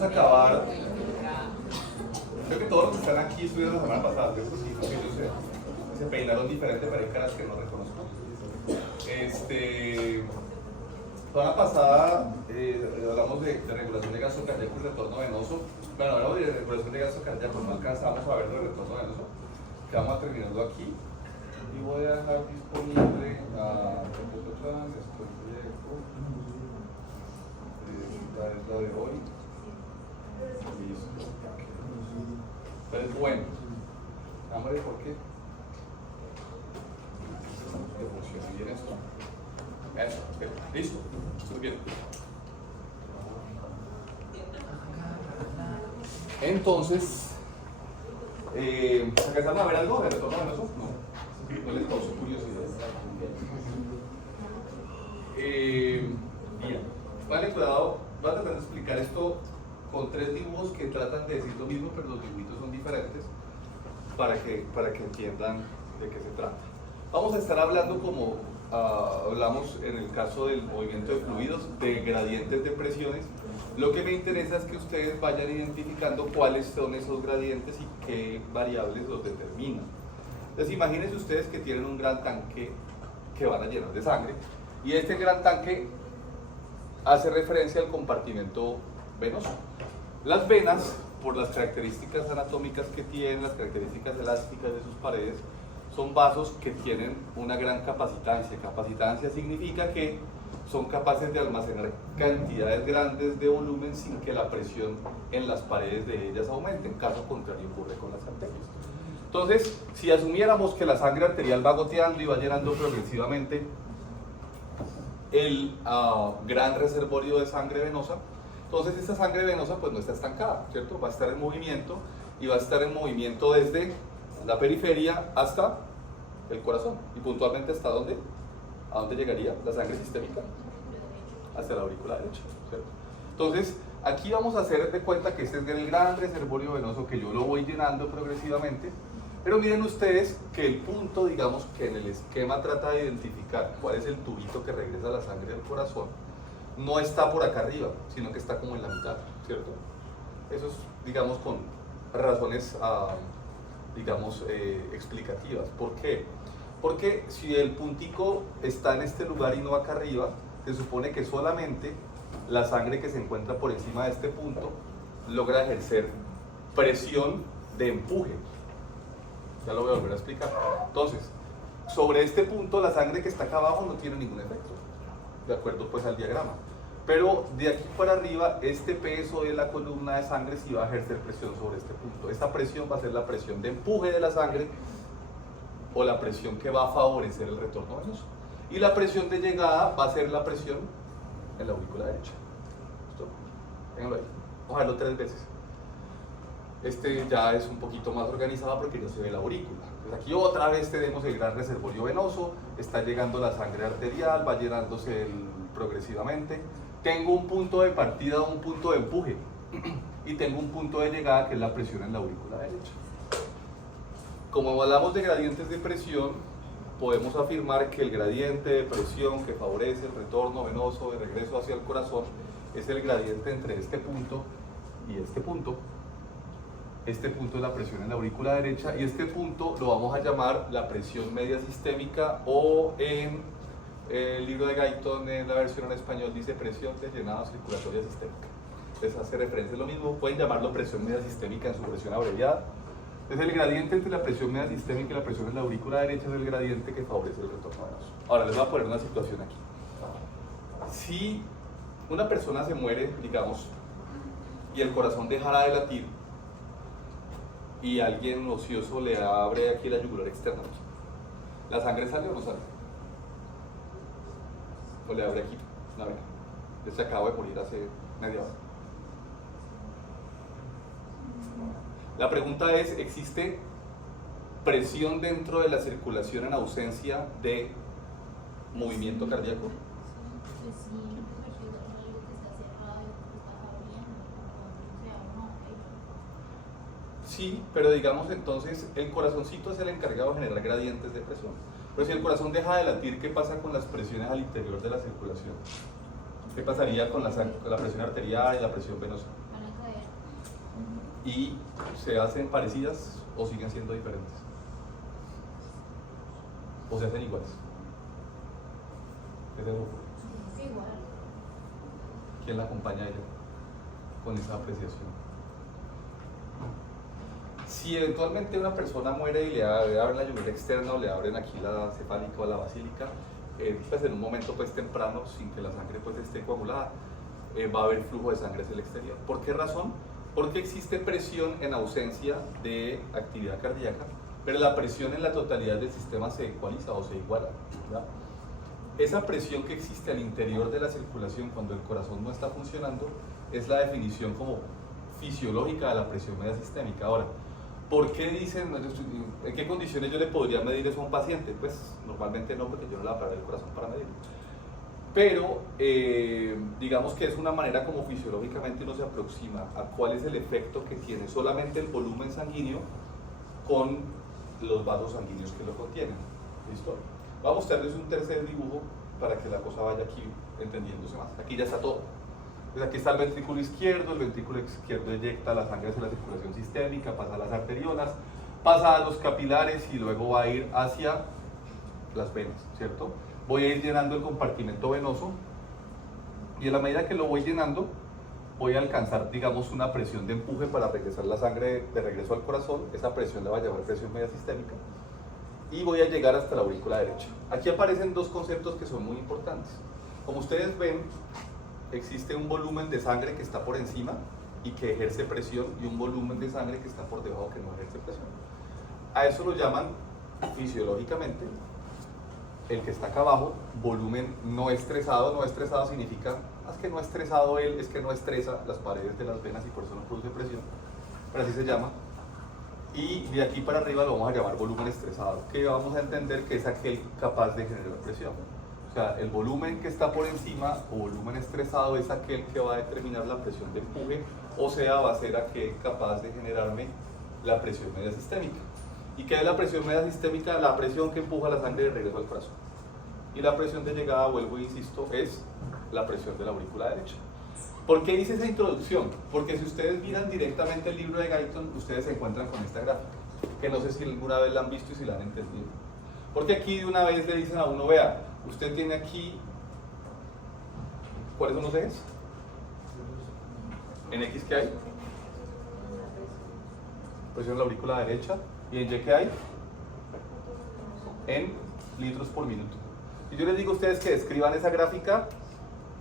vamos a acabar. Creo que todos los que están aquí estuvieron la semana pasada, ¿cierto? Sí, no, que yo sé. Se peinaron diferente, pero hay caras que no reconozco. La semana pasada hablamos de regulación de gasto cardíaco y retorno venoso. Bueno, hablamos de regulación de gasto cardíaco, no alcanzamos a ver lo de retorno venoso, que vamos a terminarlo aquí. Y voy a dejar disponible esta es la de hoy. Listo. Entonces, bueno, vamos a ver por qué. Que funcione bien esto. Eso, perfecto. Listo. Estoy bien. Entonces, ¿alcanzaron a ver algo de retorno venoso? No. No les causó curiosidad. Bien. Vale, cuidado. Voy a tratar de explicar esto con 3 dibujos que tratan de decir lo mismo, pero los dibujitos son diferentes para que entiendan de qué se trata. Vamos a estar hablando, como hablamos en el caso del movimiento de fluidos, de gradientes de presiones. Lo que me interesa es que ustedes vayan identificando cuáles son esos gradientes y qué variables los determinan. Entonces imagínense ustedes que tienen un gran tanque que van a llenar de sangre, y este gran tanque hace referencia al compartimento venoso. Las venas, por las características anatómicas que tienen, las características elásticas de sus paredes, son vasos que tienen una gran capacitancia. Capacitancia significa que son capaces de almacenar cantidades grandes de volumen sin que la presión en las paredes de ellas aumente. En caso contrario ocurre con las arterias. Entonces, si asumiéramos que la sangre arterial va goteando y va llenando progresivamente el gran reservorio de sangre venosa, entonces esta sangre venosa pues no está estancada, ¿cierto? Va a estar en movimiento, y va a estar en movimiento desde la periferia hasta el corazón. ¿Y puntualmente hasta dónde? ¿A dónde llegaría la sangre sistémica? Hacia la aurícula derecha, ¿cierto? Entonces, aquí vamos a hacer de cuenta que este es el gran reservorio venoso que yo lo voy llenando progresivamente. Pero miren ustedes que el punto, digamos, que en el esquema trata de identificar cuál es el tubito que regresa la sangre al corazón, no está por acá arriba, sino que está como en la mitad, ¿cierto? Eso es, digamos, con razones, digamos, explicativas. ¿Por qué? Porque si el puntico está en este lugar y no acá arriba, se supone que solamente la sangre que se encuentra por encima de este punto logra ejercer presión de empuje. Ya lo voy a volver a explicar. Entonces, sobre este punto la sangre que está acá abajo no tiene ningún efecto, de acuerdo pues al diagrama. Pero de aquí para arriba, este peso de la columna de sangre sí va a ejercer presión sobre este punto. Esta presión va a ser la presión de empuje de la sangre, o la presión que va a favorecer el retorno venoso. Y la presión de llegada va a ser la presión en la aurícula derecha. ¿Listo? Ténganlo ahí. Vamos a verlo 3 veces. Este ya es un poquito más organizado porque ya se ve la aurícula. Entonces aquí otra vez tenemos el gran reservorio venoso, está llegando la sangre arterial, va llenándose progresivamente. Tengo un punto de partida, un punto de empuje, y tengo un punto de llegada que es la presión en la aurícula derecha. Como hablamos de gradientes de presión, podemos afirmar que el gradiente de presión que favorece el retorno venoso de regreso hacia el corazón es el gradiente entre este punto y este punto. Este punto es la presión en la aurícula derecha, y este punto lo vamos a llamar la presión media sistémica, o en el libro de Guyton, en la versión en español, dice presión de llenado circulatoria sistémica. Entonces hace referencia a lo mismo, pueden llamarlo presión media sistémica en su versión abreviada. Entonces el gradiente entre la presión media sistémica y la presión en la aurícula derecha es el gradiente que favorece el retorno venoso. Ahora les voy a poner una situación aquí. Si una persona se muere, digamos, y el corazón dejara de latir, y alguien ocioso le abre aquí la yugular externa, ¿la sangre sale o no sale? O le abre aquí una vena. Se acaba de morir hace media hora. La pregunta es, ¿existe presión dentro de la circulación en ausencia de movimiento cardíaco? Sí, pero digamos entonces el corazoncito es el encargado de generar gradientes de presión. Pero si el corazón deja de latir, ¿qué pasa con las presiones al interior de la circulación? ¿Qué pasaría con la presión arterial y la presión venosa? Van a caer. y se hacen parecidas o siguen siendo diferentes, o se hacen iguales. ¿Qué se le ocurre? Sí, igual. ¿Quién la acompaña a ella con esa apreciación? Si eventualmente una persona muere y le abren la yumera externa o le abren aquí la cefálica o la basílica, pues en un momento pues temprano, sin que la sangre pues esté coagulada, va a haber flujo de sangre hacia el exterior. ¿Por qué razón? Porque existe presión en ausencia de actividad cardíaca, pero la presión en la totalidad del sistema se ecualiza o se iguala, ¿verdad? Esa presión que existe al interior de la circulación cuando el corazón no está funcionando es la definición como fisiológica de la presión media sistémica. Ahora, ¿por qué dicen, en qué condiciones yo le podría medir eso a un paciente? Pues normalmente no, porque yo no le voy a parar el corazón para medirlo. Pero digamos que es una manera como fisiológicamente uno se aproxima a cuál es el efecto que tiene solamente el volumen sanguíneo con los vasos sanguíneos que lo contienen. ¿Listo? Voy a mostrarles un tercer dibujo para que la cosa vaya aquí entendiéndose más. Aquí ya está todo. Pues aquí está el ventrículo izquierdo eyecta la sangre hacia la circulación sistémica, pasa a las arteriolas, pasa a los capilares y luego va a ir hacia las venas, ¿cierto? Voy a ir llenando el compartimento venoso y en la medida que lo voy llenando voy a alcanzar, digamos, una presión de empuje para regresar la sangre de regreso al corazón. Esa presión la va a llamar presión media sistémica y voy a llegar hasta la aurícula derecha. Aquí aparecen dos conceptos que son muy importantes. Como ustedes ven, existe un volumen de sangre que está por encima y que ejerce presión y un volumen de sangre que está por debajo que no ejerce presión. A eso lo llaman fisiológicamente, el que está acá abajo, volumen no estresado. No estresado significa, es que no estresado él, es que no estresa las paredes de las venas y por eso no produce presión, pero así se llama. Y de aquí para arriba lo vamos a llamar volumen estresado, que vamos a entender que es aquel capaz de generar presión. O sea, el volumen que está por encima o volumen estresado es aquel que va a determinar la presión de empuje, o sea, va a ser aquel capaz de generarme la presión media sistémica. ¿Y qué es la presión media sistémica? La presión que empuja la sangre de regreso al corazón. Y la presión de llegada, vuelvo e insisto, es la presión de la aurícula derecha. ¿Por qué hice esa introducción? Porque si ustedes miran directamente el libro de Guyton, ustedes se encuentran con esta gráfica, que no sé si alguna vez la han visto y si la han entendido. Porque aquí de una vez le dicen a uno, vea, usted tiene aquí, ¿cuáles son los ejes? ¿En X qué hay? Presión en la aurícula derecha. ¿Y en Y qué hay? En litros por minuto. Y yo les digo a ustedes que describan esa gráfica.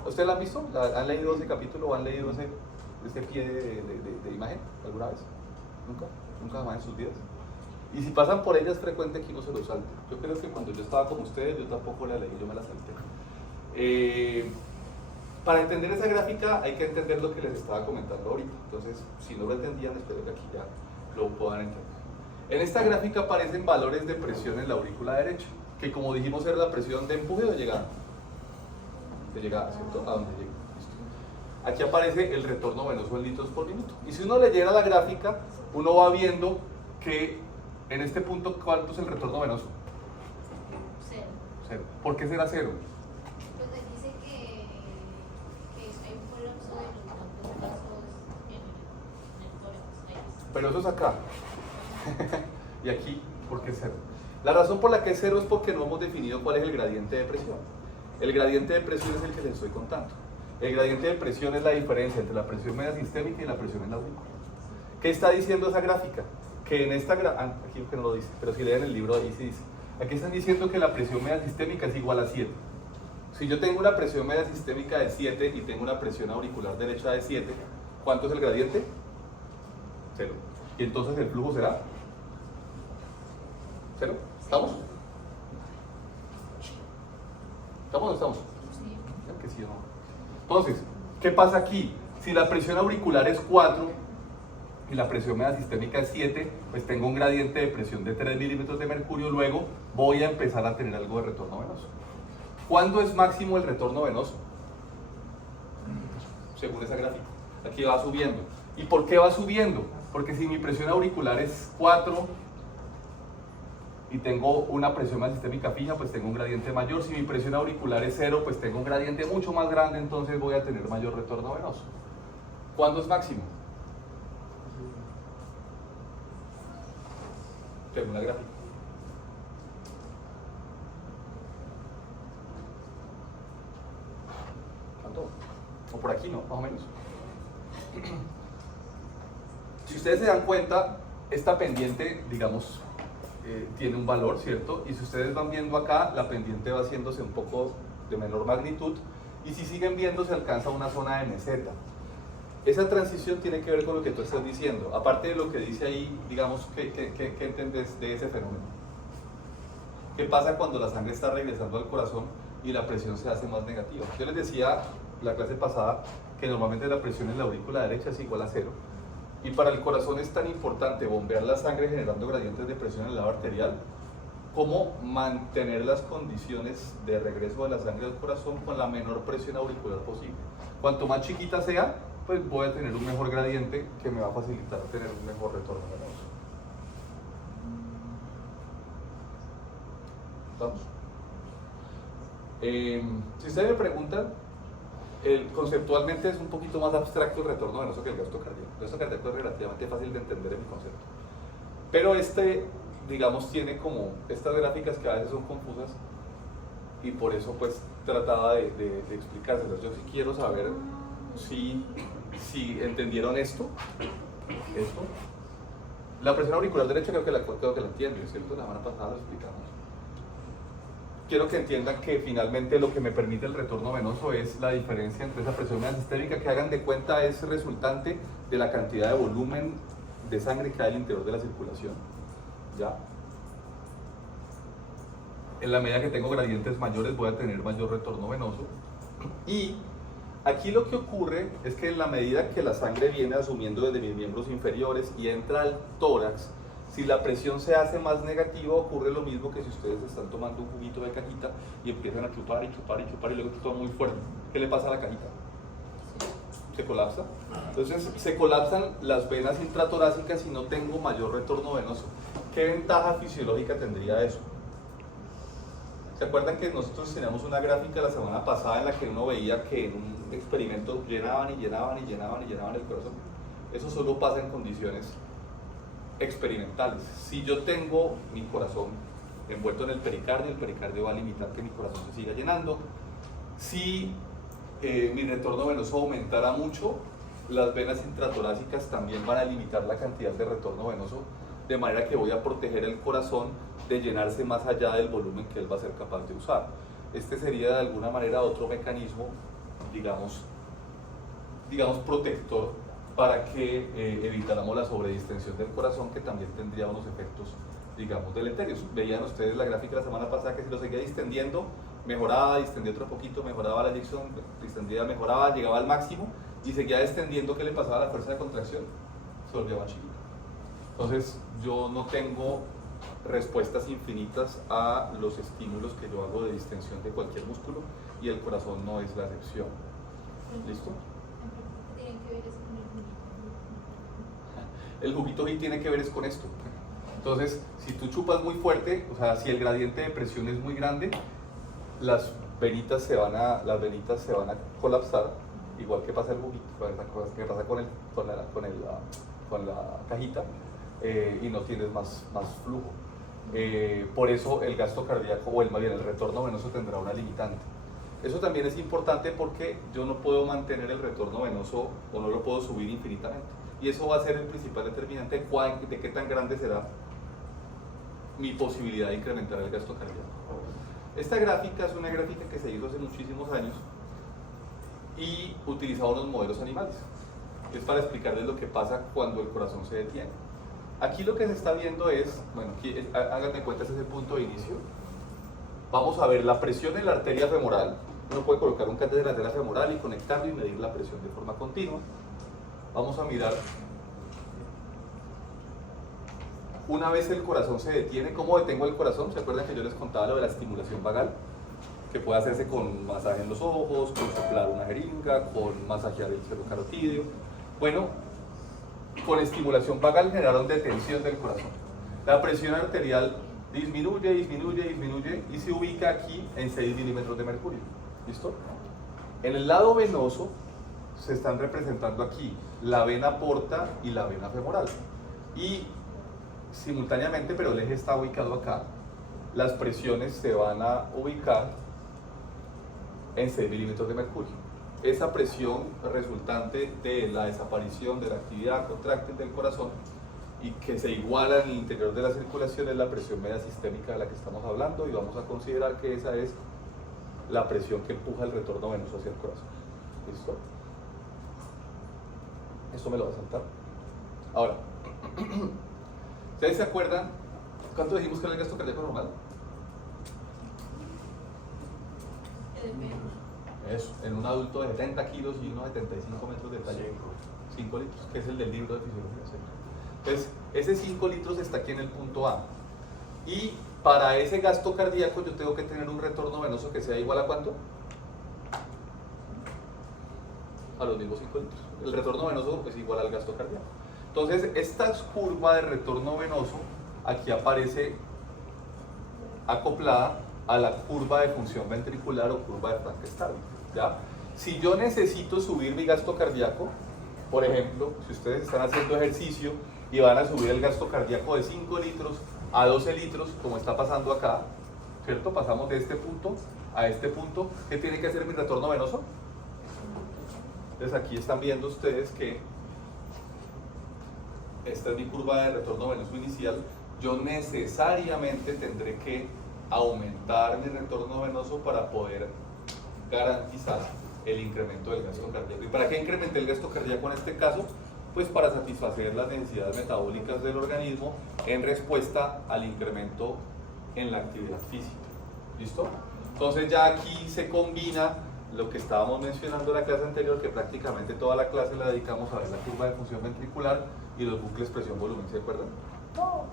¿Ustedes la han visto? ¿Han leído ese capítulo o han leído ese pie de imagen alguna vez? ¿Nunca? ¿Nunca jamás en sus vidas? Y si pasan por ella es frecuente que uno se lo salte. Yo creo que cuando yo estaba con ustedes, yo tampoco la leí, yo me la salté. Para entender esa gráfica hay que entender lo que les estaba comentando ahorita. Entonces, si no lo entendían, espero que aquí ya lo puedan entender. En esta gráfica aparecen valores de presión en la aurícula derecha, que como dijimos era la presión de empuje o de llegada. De llegada, ¿cierto? A donde llega. Listo. Aquí aparece el retorno venoso en litros por minuto. Y si uno leyera la gráfica, uno va viendo que en este punto, ¿cuánto es el retorno venoso? Cero. Cero. ¿Por qué será cero? Pues él dice que hay un colapso de los campos vasos en el tórax. Pero eso es acá. Y aquí, ¿por qué cero? La razón por la que es cero es porque no hemos definido cuál es el gradiente de presión. El gradiente de presión es el que les estoy contando. El gradiente de presión es la diferencia entre la presión media sistémica y la presión en la aurícula. ¿Qué está diciendo esa gráfica? Que en esta gráfica, aquí que no lo dice, pero si leen el libro ahí sí dice. Aquí están diciendo que la presión media sistémica es igual a 7. Si yo tengo una presión media sistémica de 7 y tengo una presión auricular derecha de 7, ¿cuánto es el gradiente? 0. Y entonces el flujo será 0. ¿Estamos? ¿Estamos o no estamos? Sí. Creo que sí o no. Entonces, ¿qué pasa aquí? Si la presión auricular es 4 y la presión media sistémica es 7, pues tengo un gradiente de presión de 3 milímetros de mercurio, luego voy a empezar a tener algo de retorno venoso. ¿Cuándo es máximo el retorno venoso? Según esa gráfica. Aquí va subiendo. ¿Y por qué va subiendo? Porque si mi presión auricular es 4 y tengo una presión media sistémica fija, pues tengo un gradiente mayor. Si mi presión auricular es 0, pues tengo un gradiente mucho más grande, entonces voy a tener mayor retorno venoso. ¿Cuándo es máximo? en una gráfica. ¿Cuánto? O por aquí, ¿no? Más o menos. Si ustedes se dan cuenta, esta pendiente, digamos, tiene un valor, ¿cierto? Y si ustedes van viendo acá, la pendiente va haciéndose un poco de menor magnitud, y si siguen viendo se alcanza una zona de meseta. Esa transición tiene que ver con lo que tú estás diciendo. Aparte de lo que dice ahí, digamos, ¿qué entendés de ese fenómeno? ¿Qué pasa cuando la sangre está regresando al corazón y la presión se hace más negativa? Yo les decía la clase pasada que normalmente la presión en la aurícula derecha es igual a 0. Y para el corazón es tan importante bombear la sangre generando gradientes de presión en el lado arterial como mantener las condiciones de regreso de la sangre al corazón con la menor presión auricular posible. Cuanto más chiquita sea, pues voy a tener un mejor gradiente que me va a facilitar tener un mejor retorno venoso. ¿Vamos? Si ustedes me preguntan, conceptualmente es un poquito más abstracto el retorno venoso que el gasto cardíaco. El gasto cardíaco es relativamente fácil de entender en mi concepto. Pero digamos, tiene como estas gráficas que a veces son confusas y por eso pues trataba de explicárselas. Yo sí quiero saber si entendieron esto. La presión auricular derecha creo que la entienden, ¿cierto? La semana pasada lo explicamos. Quiero que entiendan que finalmente lo que me permite el retorno venoso es la diferencia entre esa presión media sistémica, que hagan de cuenta es resultante de la cantidad de volumen de sangre que hay al interior de la circulación. ¿Ya? En la medida que tengo gradientes mayores voy a tener mayor retorno venoso. Y aquí lo que ocurre es que en la medida que la sangre viene asumiendo desde mis miembros inferiores y entra al tórax, si la presión se hace más negativa, ocurre lo mismo que si ustedes están tomando un juguito de cajita y empiezan a chupar y chupar y chupar y luego chupan muy fuerte. ¿Qué le pasa a la cajita? Se colapsa. Entonces se colapsan las venas intratorácicas y no tengo mayor retorno venoso. ¿Qué ventaja fisiológica tendría eso? ¿Se acuerdan que nosotros teníamos una gráfica la semana pasada en la que uno veía que en un experimento llenaban y llenaban y llenaban y llenaban el corazón? Eso solo pasa en condiciones experimentales. Si yo tengo mi corazón envuelto en el pericardio va a limitar que mi corazón se siga llenando. Si mi retorno venoso aumentara mucho, las venas intratorácicas también van a limitar la cantidad de retorno venoso, de manera que voy a proteger el corazón de llenarse más allá del volumen que él va a ser capaz de usar. Este sería de alguna manera otro mecanismo, digamos protector, para que evitáramos la sobredistensión del corazón, que también tendría unos efectos, digamos, deleterios. Veían ustedes la gráfica la semana pasada que si lo seguía distendiendo, mejoraba, distendía otro poquito, mejoraba la eyección, distendía, mejoraba, llegaba al máximo y seguía descendiendo. ¿Qué le pasaba a la fuerza de contracción? Se volvía más chiquita. Entonces, yo no tengo respuestas infinitas a los estímulos que yo hago de distensión de cualquier músculo y el corazón no es la excepción. ¿Listo? El juguito G tiene que ver es con esto. Entonces, si tú chupas muy fuerte, o sea, si el gradiente de presión es muy grande, las venitas se van a colapsar, igual que pasa el juguito, que pasa con la cajita, y no tienes más flujo. Por eso el gasto cardíaco, o más bien el retorno venoso, tendrá una limitante. Eso también es importante porque yo no puedo mantener el retorno venoso o no lo puedo subir infinitamente. Y eso va a ser el principal determinante de qué tan grande será mi posibilidad de incrementar el gasto cardíaco. Esta gráfica es una gráfica que se hizo hace muchísimos años y utilizaba unos modelos animales. Es para explicarles lo que pasa cuando el corazón se detiene. Aquí lo que se está viendo es, bueno, háganme cuenta, este es el punto de inicio. Vamos a ver la presión en la arteria femoral. Uno puede colocar un catéter en la arteria femoral y conectarlo y medir la presión de forma continua. Vamos a mirar, una vez el corazón se detiene, ¿cómo detengo el corazón? ¿Se acuerdan que yo les contaba lo de la estimulación vagal? Que puede hacerse con masaje en los ojos, con soplar una jeringa, con masajear el suelo carotídeo. Bueno, con estimulación vagal generaron detención del corazón. La presión arterial disminuye y se ubica aquí en 6 milímetros de mercurio. ¿Listo? En el lado venoso se están representando aquí la vena porta y la vena femoral. Y simultáneamente, pero el eje está ubicado acá, las presiones se van a ubicar en 6 milímetros de mercurio. Esa presión resultante de la desaparición de la actividad contráctil del corazón y que se iguala en el interior de la circulación es la presión media sistémica de la que estamos hablando, y vamos a considerar que esa es la presión que empuja el retorno venoso hacia el corazón. ¿Listo? Esto me lo va a saltar. Ahora, ¿ustedes se acuerdan cuánto dijimos que era el gasto cardíaco normal? Eso, en un adulto de 70 kilos y unos 75 metros de talla. 5 litros, que es el del libro de fisiología. Entonces, ese 5 litros está aquí en el punto A. Y para ese gasto cardíaco yo tengo que tener un retorno venoso que sea igual a ¿cuánto? A los mismos 5 litros. El retorno venoso es igual al gasto cardíaco. Entonces, esta curva de retorno venoso aquí aparece acoplada a la curva de función ventricular o curva de Frank-Starling, ¿ya? Si yo necesito subir mi gasto cardíaco, por ejemplo, si ustedes están haciendo ejercicio y van a subir el gasto cardíaco de 5 litros a 12 litros, como está pasando acá, ¿cierto? Pasamos de este punto a este punto. ¿Qué tiene que hacer mi retorno venoso? Entonces aquí están viendo ustedes que esta es mi curva de retorno venoso inicial. Yo necesariamente tendré que aumentar mi retorno venoso para poder garantizar el incremento del gasto cardíaco. ¿Y para qué incrementé el gasto cardíaco en este caso? Pues para satisfacer las necesidades metabólicas del organismo en respuesta al incremento en la actividad física. ¿Listo? Entonces ya aquí se combina lo que estábamos mencionando en la clase anterior, que prácticamente toda la clase la dedicamos a ver la curva de función ventricular y los bucles presión-volumen. ¿Se acuerdan? No.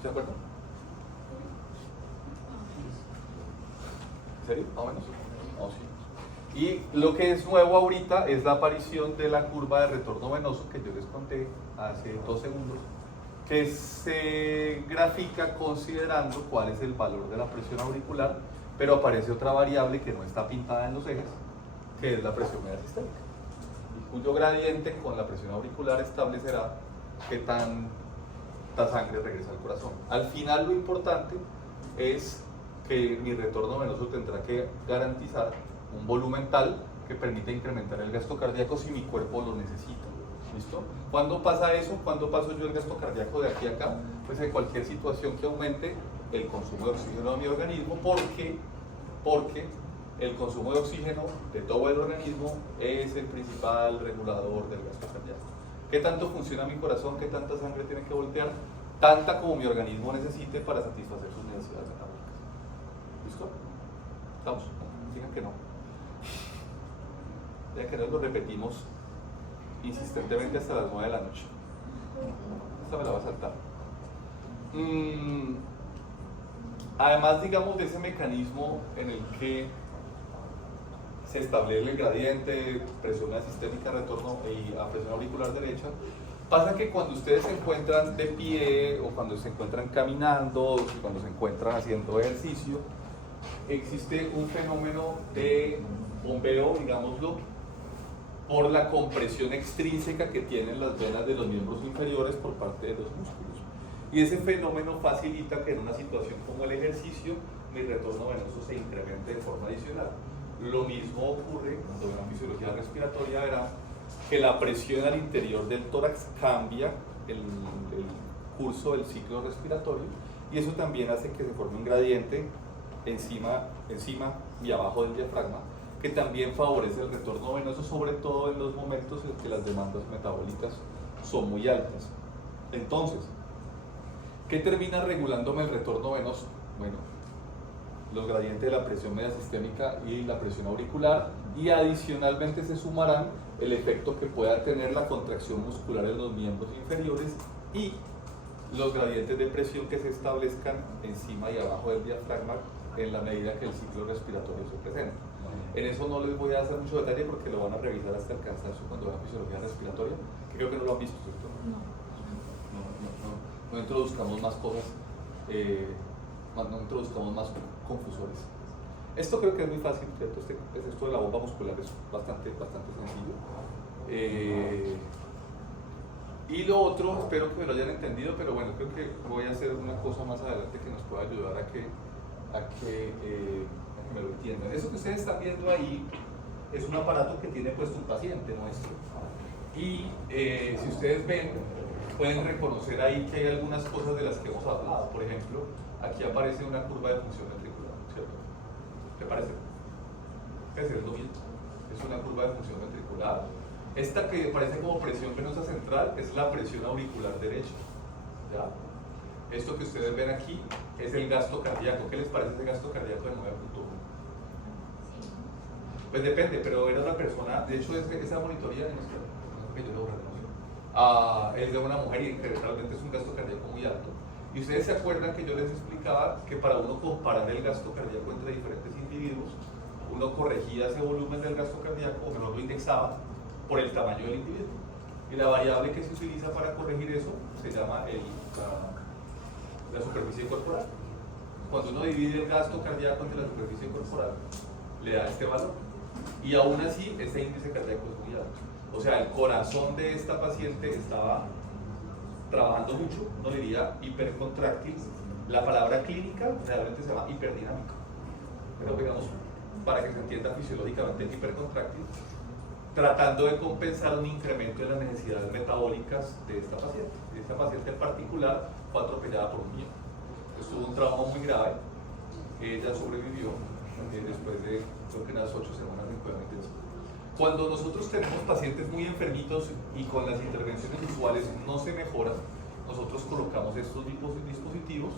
¿Se acuerdan? ¿En serio? ¿Más o menos? No, sí. Y lo que es nuevo ahorita es la aparición de la curva de retorno venoso que yo les conté hace 2 segundos, que se grafica considerando cuál es el valor de la presión auricular, pero aparece otra variable que no está pintada en los ejes, que es la presión media sistémica, y cuyo gradiente con la presión auricular establecerá qué tanta sangre regresa al corazón. Al final lo importante es que mi retorno venoso tendrá que garantizar un volumen tal que permita incrementar el gasto cardíaco si mi cuerpo lo necesita. ¿Listo? ¿Cuándo pasa eso? ¿Cuándo paso yo el gasto cardíaco de aquí a acá? Pues en cualquier situación que aumente el consumo de oxígeno de mi organismo, porque el consumo de oxígeno de todo el organismo es el principal regulador del gasto cardíaco. ¿Qué tanto funciona mi corazón? ¿Qué tanta sangre tiene que voltear? Tanta como mi organismo necesite para satisfacer sus necesidades metabólicas. ¿Listo? ¿Estamos? Digan que no. Ya que nos lo repetimos insistentemente hasta las 9 de la noche. Esta me la va a saltar. Además, digamos, de ese mecanismo en el que se establece el gradiente, presión sistémica, retorno y a presión auricular derecha, pasa que cuando ustedes se encuentran de pie o cuando se encuentran caminando o cuando se encuentran haciendo ejercicio, existe un fenómeno de bombeo, digámoslo, por la compresión extrínseca que tienen las venas de los miembros inferiores por parte de los músculos. Y ese fenómeno facilita que en una situación como el ejercicio mi retorno venoso se incremente de forma adicional. Lo mismo ocurre cuando en la fisiología respiratoria verá que la presión al interior del tórax cambia el curso del ciclo respiratorio, y eso también hace que se forme un gradiente encima y abajo del diafragma, que también favorece el retorno venoso, sobre todo en los momentos en que las demandas metabólicas son muy altas. Entonces, ¿qué termina regulándome el retorno venoso? Bueno, los gradientes de la presión media sistémica y la presión auricular, y adicionalmente se sumarán el efecto que pueda tener la contracción muscular en los miembros inferiores y los gradientes de presión que se establezcan encima y abajo del diafragma en la medida que el ciclo respiratorio se presenta. En eso no les voy a hacer mucho detalle porque lo van a revisar hasta el cansancio cuando vean fisiología respiratoria, que creo que no lo han visto, ¿cierto? No introduzcamos más cosas, no introduzcamos más confusores. Esto creo que es muy fácil, ¿cierto? Esto de la bomba muscular es bastante sencillo. Y lo otro, espero que me lo hayan entendido, pero bueno, creo que voy a hacer una cosa más adelante que nos pueda ayudar a que me lo entiendan. Eso que ustedes están viendo ahí es un aparato que tiene puesto un paciente nuestro. Y si ustedes ven, pueden reconocer ahí que hay algunas cosas de las que hemos hablado. Por ejemplo, aquí aparece una curva de función ventricular, ¿cierto? ¿Qué parece? ¿Es cierto bien? Es una curva de función ventricular. Esta que parece como presión venosa central es la presión auricular derecha. ¿Ya? Esto que ustedes ven aquí es el gasto cardíaco. ¿Qué les parece ese gasto cardíaco de 9.1? Pues depende, pero era una persona, de hecho esa monitoría que yo lo renuncio, es de una mujer y que realmente es un gasto cardíaco muy alto. Y ustedes se acuerdan que yo les explicaba que para uno comparar el gasto cardíaco entre diferentes individuos, uno corregía ese volumen del gasto cardíaco, o mejor lo indexaba, por el tamaño del individuo. Y la variable que se utiliza para corregir eso se llama la superficie corporal. Cuando uno divide el gasto cardíaco entre la superficie corporal, le da este valor. Y aún así, este índice cardíaco es muy alto. O sea, el corazón de esta paciente estaba trabajando mucho, no le diría hipercontráctil. La palabra clínica realmente se llama hiperdinamico. Pero digamos, para que se entienda fisiológicamente, hipercontráctil, tratando de compensar un incremento en las necesidades metabólicas de esta paciente. Y esta paciente en particular fue atropellada por un niño. Tuvo un trauma muy grave. Ella sobrevivió después de, creo que unas 8 semanas de cuidado intensivo. Cuando nosotros tenemos pacientes muy enfermitos y con las intervenciones usuales no se mejoran, nosotros colocamos estos dispositivos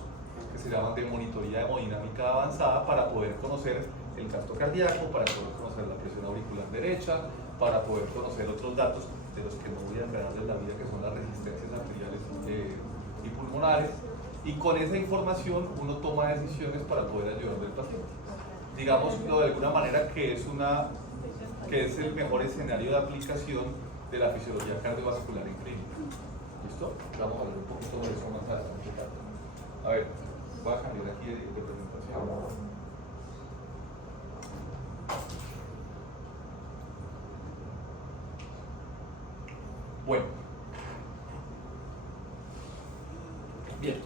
que se llaman de monitoría hemodinámica avanzada para poder conocer el gasto cardíaco, para poder conocer la presión auricular derecha, para poder conocer otros datos de los que no voy a enredar en la vida, que son las resistencias arteriales y pulmonares, y con esa información uno toma decisiones para poder ayudar al paciente. Digámoslo de alguna manera que es el mejor escenario de aplicación de la fisiología cardiovascular en clínica. ¿Listo? Vamos a hablar un poquito de eso más adelante. A ver, voy a cambiar aquí de presentación. Bueno, bien.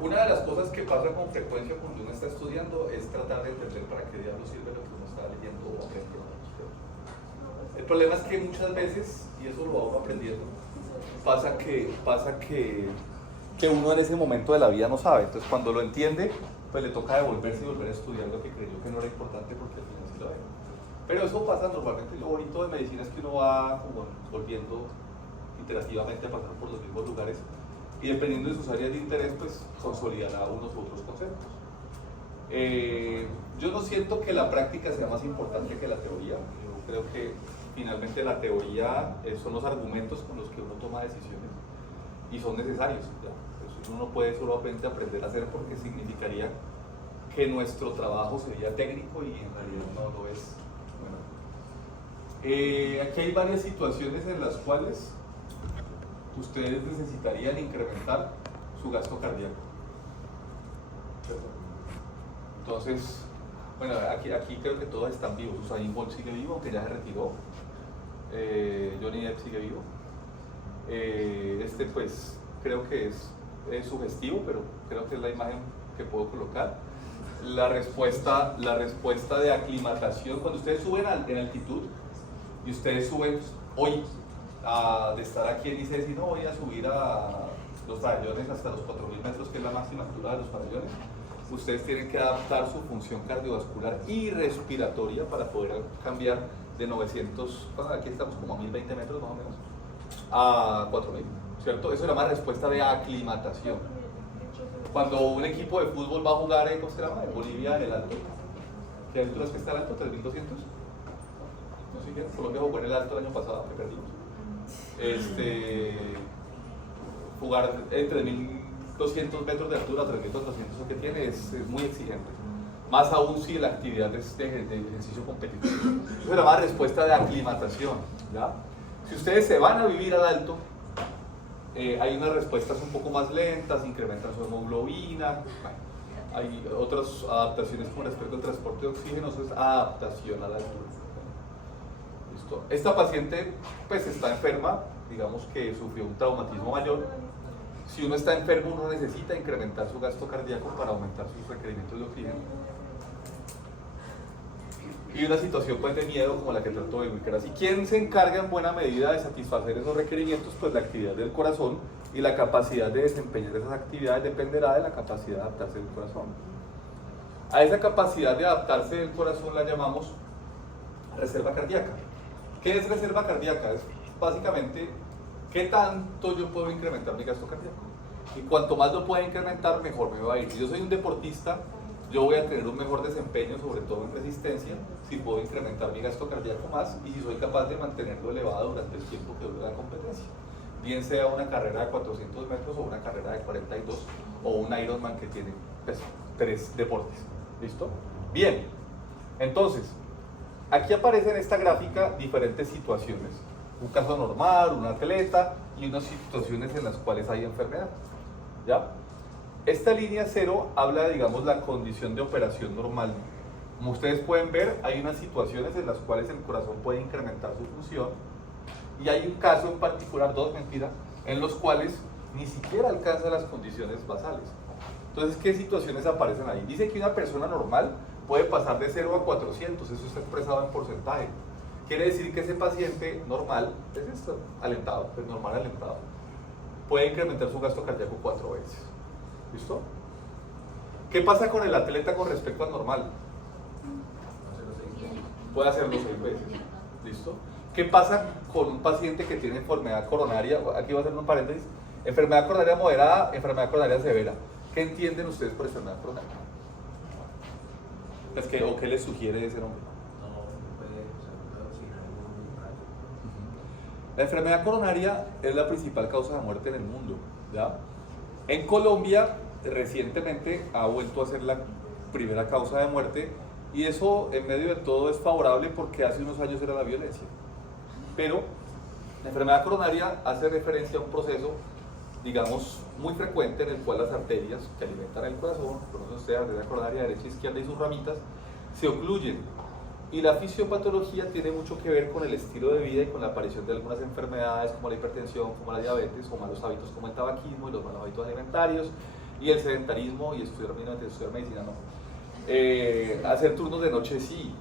Una de las cosas que pasa con frecuencia cuando uno está estudiando es tratar de entender para qué diablos sirve lo que uno está leyendo o aprendiendo. El problema es que muchas veces, y eso lo vamos aprendiendo, pasa que uno en ese momento de la vida no sabe. Entonces cuando lo entiende, pues le toca devolverse y volver a estudiar lo que creyó que no era importante porque al final sí lo era. Pero eso pasa normalmente. Lo bonito de medicina es que uno va como volviendo iterativamente a pasar por los mismos lugares y dependiendo de sus áreas de interés, pues consolidará unos u otros conceptos. Yo no siento que la práctica sea más importante que la teoría. Yo creo que finalmente la teoría son los argumentos con los que uno toma decisiones y son necesarios. ¿Ya? Pues uno no puede solamente aprender a hacer porque significaría que nuestro trabajo sería técnico y en realidad no lo es. Bueno. Aquí hay varias situaciones en las cuales ustedes necesitarían incrementar su gasto cardíaco. Entonces, bueno, aquí creo que todos están vivos. Usain Bolt sigue vivo, aunque ya se retiró. Johnny Depp sigue vivo. Pues creo que es sugestivo, pero creo que es la imagen que puedo colocar. La respuesta de aclimatación, cuando ustedes suben en altitud y ustedes suben hoy de estar aquí en ICES y no voy a subir a los pabellones hasta los 4.000 metros, que es la máxima altura de los pabellones, ustedes tienen que adaptar su función cardiovascular y respiratoria para poder cambiar de 900, aquí estamos como a 1020 metros más o menos, a 4.000, ¿cierto? Eso se llama respuesta de aclimatación. Cuando un equipo de fútbol va a jugar ¿cómo se llama? En Bolivia, en el alto. ¿Qué altura es que está el alto? ¿3.200? No sé qué, Colombia jugó en el alto el año pasado, que perdimos. Jugar en 3.200 metros de altura, 3.400 que tiene es muy exigente. Más aún si la actividad es de ejercicio competitivo. Eso se llama respuesta de aclimatación. ¿Ya? Si ustedes se van a vivir al alto, hay unas respuestas un poco más lentas, incrementan su hemoglobina. Bueno, hay otras adaptaciones con respecto al transporte de oxígeno, eso es adaptación a la altura. ¿Listo? Listo. Esta paciente pues está enferma, digamos que sufrió un traumatismo mayor. Si uno está enfermo, uno necesita incrementar su gasto cardíaco para aumentar sus requerimientos de oxígeno. Y una situación pues de miedo como la que trató de ubicar así. ¿Quién se encarga en buena medida de satisfacer esos requerimientos? Pues la actividad del corazón, y la capacidad de desempeñar esas actividades dependerá de la capacidad de adaptarse del corazón. A esa capacidad de adaptarse del corazón la llamamos reserva cardíaca. ¿Qué es reserva cardíaca? Es básicamente qué tanto yo puedo incrementar mi gasto cardíaco. Y cuanto más lo pueda incrementar, mejor me va a ir. Si yo soy un deportista, yo voy a tener un mejor desempeño, sobre todo en resistencia, si puedo incrementar mi gasto cardíaco más y si soy capaz de mantenerlo elevado durante el tiempo que dura la competencia. Bien sea una carrera de 400 metros o una carrera de 42 o un Ironman que tiene pues, 3 deportes. ¿Listo? Bien, entonces, aquí aparecen en esta gráfica diferentes situaciones. Un caso normal, un atleta y unas situaciones en las cuales hay enfermedad. ¿Ya? Esta línea 0 habla de, digamos, la condición de operación normal. Como ustedes pueden ver, hay unas situaciones en las cuales el corazón puede incrementar su función y hay un caso en particular, en los cuales ni siquiera alcanza las condiciones basales. Entonces, ¿qué situaciones aparecen ahí? Dice que una persona normal puede pasar de 0 a 400, eso está expresado en porcentaje. Quiere decir que ese paciente normal, es esto, alentado, pues normal alentado, puede incrementar su gasto cardíaco 4 veces. ¿Listo? ¿Qué pasa con el atleta con respecto al normal? Puede hacerlo 6 veces. ¿Listo? ¿Qué pasa con un paciente que tiene enfermedad coronaria? Aquí voy a hacer un paréntesis. Enfermedad coronaria moderada, enfermedad coronaria severa. ¿Qué entienden ustedes por enfermedad coronaria? Pues ¿o qué les sugiere ese nombre? La enfermedad coronaria es la principal causa de muerte en el mundo, ¿ya? En Colombia, recientemente ha vuelto a ser la primera causa de muerte y eso en medio de todo es favorable porque hace unos años era la violencia. Pero la enfermedad coronaria hace referencia a un proceso, digamos, muy frecuente en el cual las arterias que alimentan el corazón, conocen ustedes, arteria coronaria derecha, izquierda y sus ramitas, se ocluyen. Y la fisiopatología tiene mucho que ver con el estilo de vida y con la aparición de algunas enfermedades como la hipertensión, como la diabetes, o malos hábitos como el tabaquismo y los malos hábitos alimentarios, y el sedentarismo y estudiar medicina no. Hacer turnos de noche sí.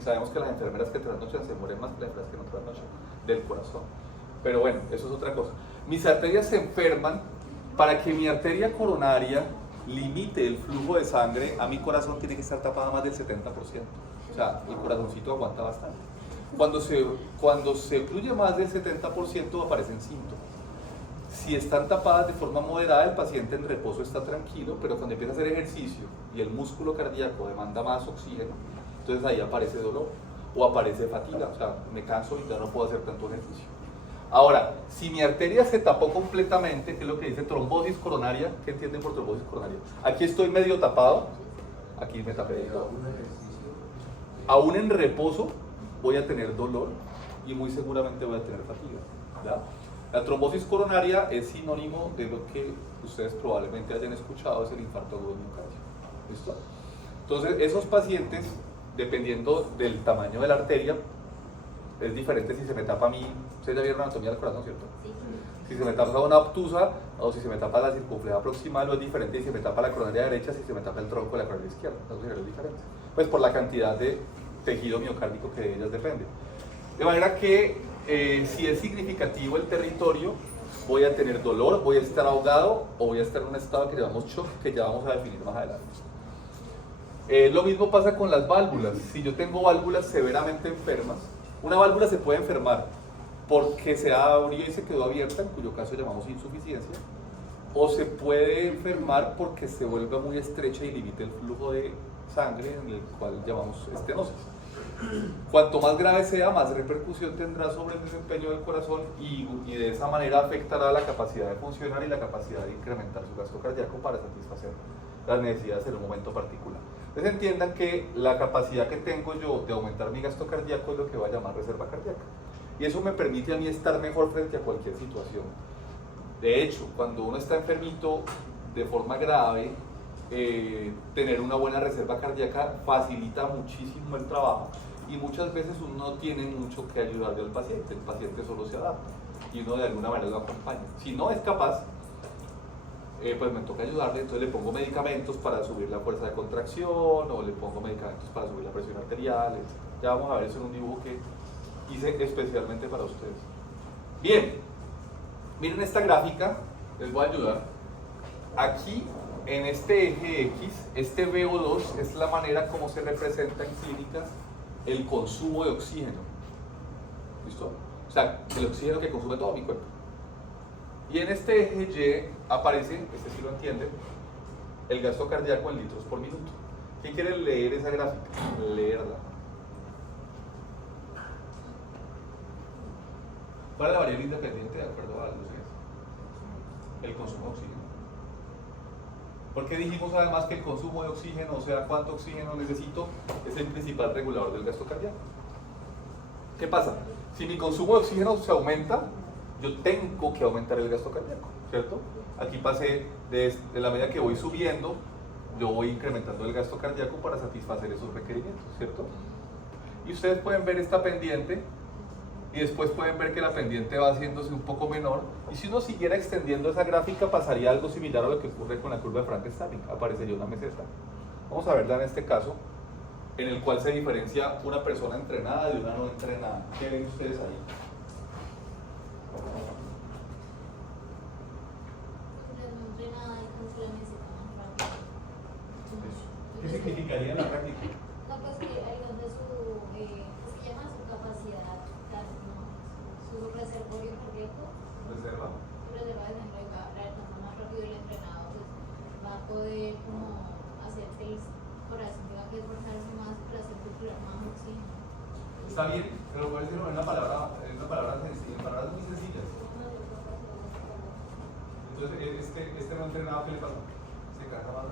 Sabemos que las enfermeras que trasnochan se mueren más que las enfermeras que no trasnochan del corazón. Pero bueno, eso es otra cosa. Mis arterias se enferman. Para que mi arteria coronaria limite el flujo de sangre, a mi corazón tiene que estar tapada más del 70%. O sea, el corazoncito aguanta bastante. Cuando se ocluye más del 70% aparecen síntomas. Si están tapadas de forma moderada, el paciente en reposo está tranquilo, pero cuando empieza a hacer ejercicio y el músculo cardíaco demanda más oxígeno, entonces ahí aparece dolor o aparece fatiga, o sea, me canso y ya no puedo hacer tanto ejercicio. Ahora, si mi arteria se tapó completamente, que es lo que dice trombosis coronaria, ¿qué entienden por trombosis coronaria? Aquí estoy medio tapado, aquí me tapé de todo. Aún en reposo voy a tener dolor y muy seguramente voy a tener fatiga, ¿ya? La trombosis coronaria es sinónimo de lo que ustedes probablemente hayan escuchado, es el infarto agudo del miocardio. ¿Listo? Entonces, esos pacientes, dependiendo del tamaño de la arteria, es diferente si se me tapa a mí. Ustedes ya vieron la anatomía del corazón, ¿cierto? Sí. Si se me tapa una obtusa o si se me tapa la circunfleja proximal, o es diferente si se me tapa la coronaria derecha, si se me tapa el tronco de la coronaria izquierda. Entonces es diferente. Pues por la cantidad de tejido miocárdico que de ellas depende. De manera que si es significativo el territorio, voy a tener dolor, voy a estar ahogado o voy a estar en un estado que llamamos shock, que ya vamos a definir más adelante. Lo mismo pasa con las válvulas. Si yo tengo válvulas severamente enfermas, una válvula se puede enfermar porque se abrió y se quedó abierta, en cuyo caso llamamos insuficiencia, o se puede enfermar porque se vuelve muy estrecha y limita el flujo de sangre, en el cual llamamos estenosis. Cuanto más grave sea, más repercusión tendrá sobre el desempeño del corazón y de esa manera afectará la capacidad de funcionar y la capacidad de incrementar su gasto cardíaco para satisfacer las necesidades en un momento particular. Entonces entiendan que la capacidad que tengo yo de aumentar mi gasto cardíaco es lo que va a llamar reserva cardíaca. Y eso me permite a mí estar mejor frente a cualquier situación. De hecho, cuando uno está enfermito de forma grave, tener una buena reserva cardíaca facilita muchísimo el trabajo y muchas veces uno no tiene mucho que ayudarle al paciente, el paciente solo se adapta y uno de alguna manera lo acompaña. Si no es capaz, pues me toca ayudarle, entonces le pongo medicamentos para subir la fuerza de contracción o le pongo medicamentos para subir la presión arterial, etc. Ya vamos a ver eso en un dibujo que hice especialmente para ustedes. Bien, miren esta gráfica, les voy a ayudar. Aquí, en este eje X, este VO2 es la manera como se representa en clínica el consumo de oxígeno. ¿Listo? O sea, el oxígeno que consume todo mi cuerpo. Y en este eje Y aparece, este sí lo entienden, el gasto cardíaco en litros por minuto. ¿Quién quiere leer esa gráfica? Leerla. ¿Cuál es la variable independiente de acuerdo a los ejes? El consumo de oxígeno. ¿Por qué dijimos además que el consumo de oxígeno, o sea, cuánto oxígeno necesito, es el principal regulador del gasto cardíaco? ¿Qué pasa? Si mi consumo de oxígeno se aumenta, yo tengo que aumentar el gasto cardíaco, ¿cierto? Aquí pasé de la medida que voy subiendo, yo voy incrementando el gasto cardíaco para satisfacer esos requerimientos, ¿cierto? Y ustedes pueden ver esta pendiente y después pueden ver que la pendiente va haciéndose un poco menor, y si uno siguiera extendiendo esa gráfica pasaría algo similar a lo que ocurre con la curva de Frankenstein, aparecería una meseta. Vamos a verla en este caso, en el cual se diferencia una persona entrenada de una no entrenada. ¿Qué ven ustedes ahí? ¿Qué significaría en la práctica? No, pues que ahí donde se llama su capacidad, no, su reservorio cardíaco, Reserva. su reserva de sangre va a alcanzar más rápido, el entrenado pues va a poder como hacer que el corazón tenga que esforzarse más para hacer circular más oxígeno. Está bien, pero puede decirlo en una palabra sencilla, en palabras muy sencillas. Entonces, este no entrenado, ¿qué le pasa? Se cansa más,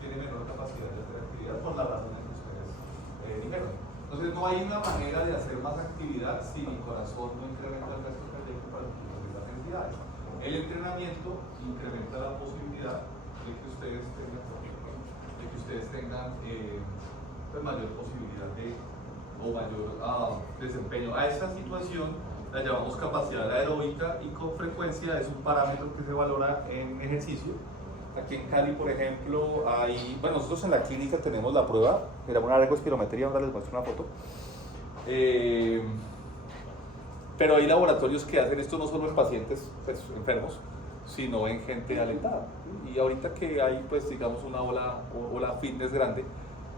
tiene menor capacidad de hacer actividad por las razones que ustedes dijeron. Entonces, no hay una manera de hacer más actividad si mi corazón no incrementa el gasto cardíaco para cumplir esas necesidades. El entrenamiento incrementa la posibilidad de que ustedes tengan pues mayor posibilidad o mayor desempeño. A esta situación la llamamos capacidad aeróbica y con frecuencia es un parámetro que se valora en ejercicio. Aquí en Cali, por ejemplo, bueno, nosotros en la clínica tenemos la prueba, mira, una ergospirometría, ahora les muestro una foto. Pero hay laboratorios que hacen esto no solo en pacientes pues, enfermos, sino en gente alentada. Y ahorita que hay, pues, digamos, una ola fitness grande,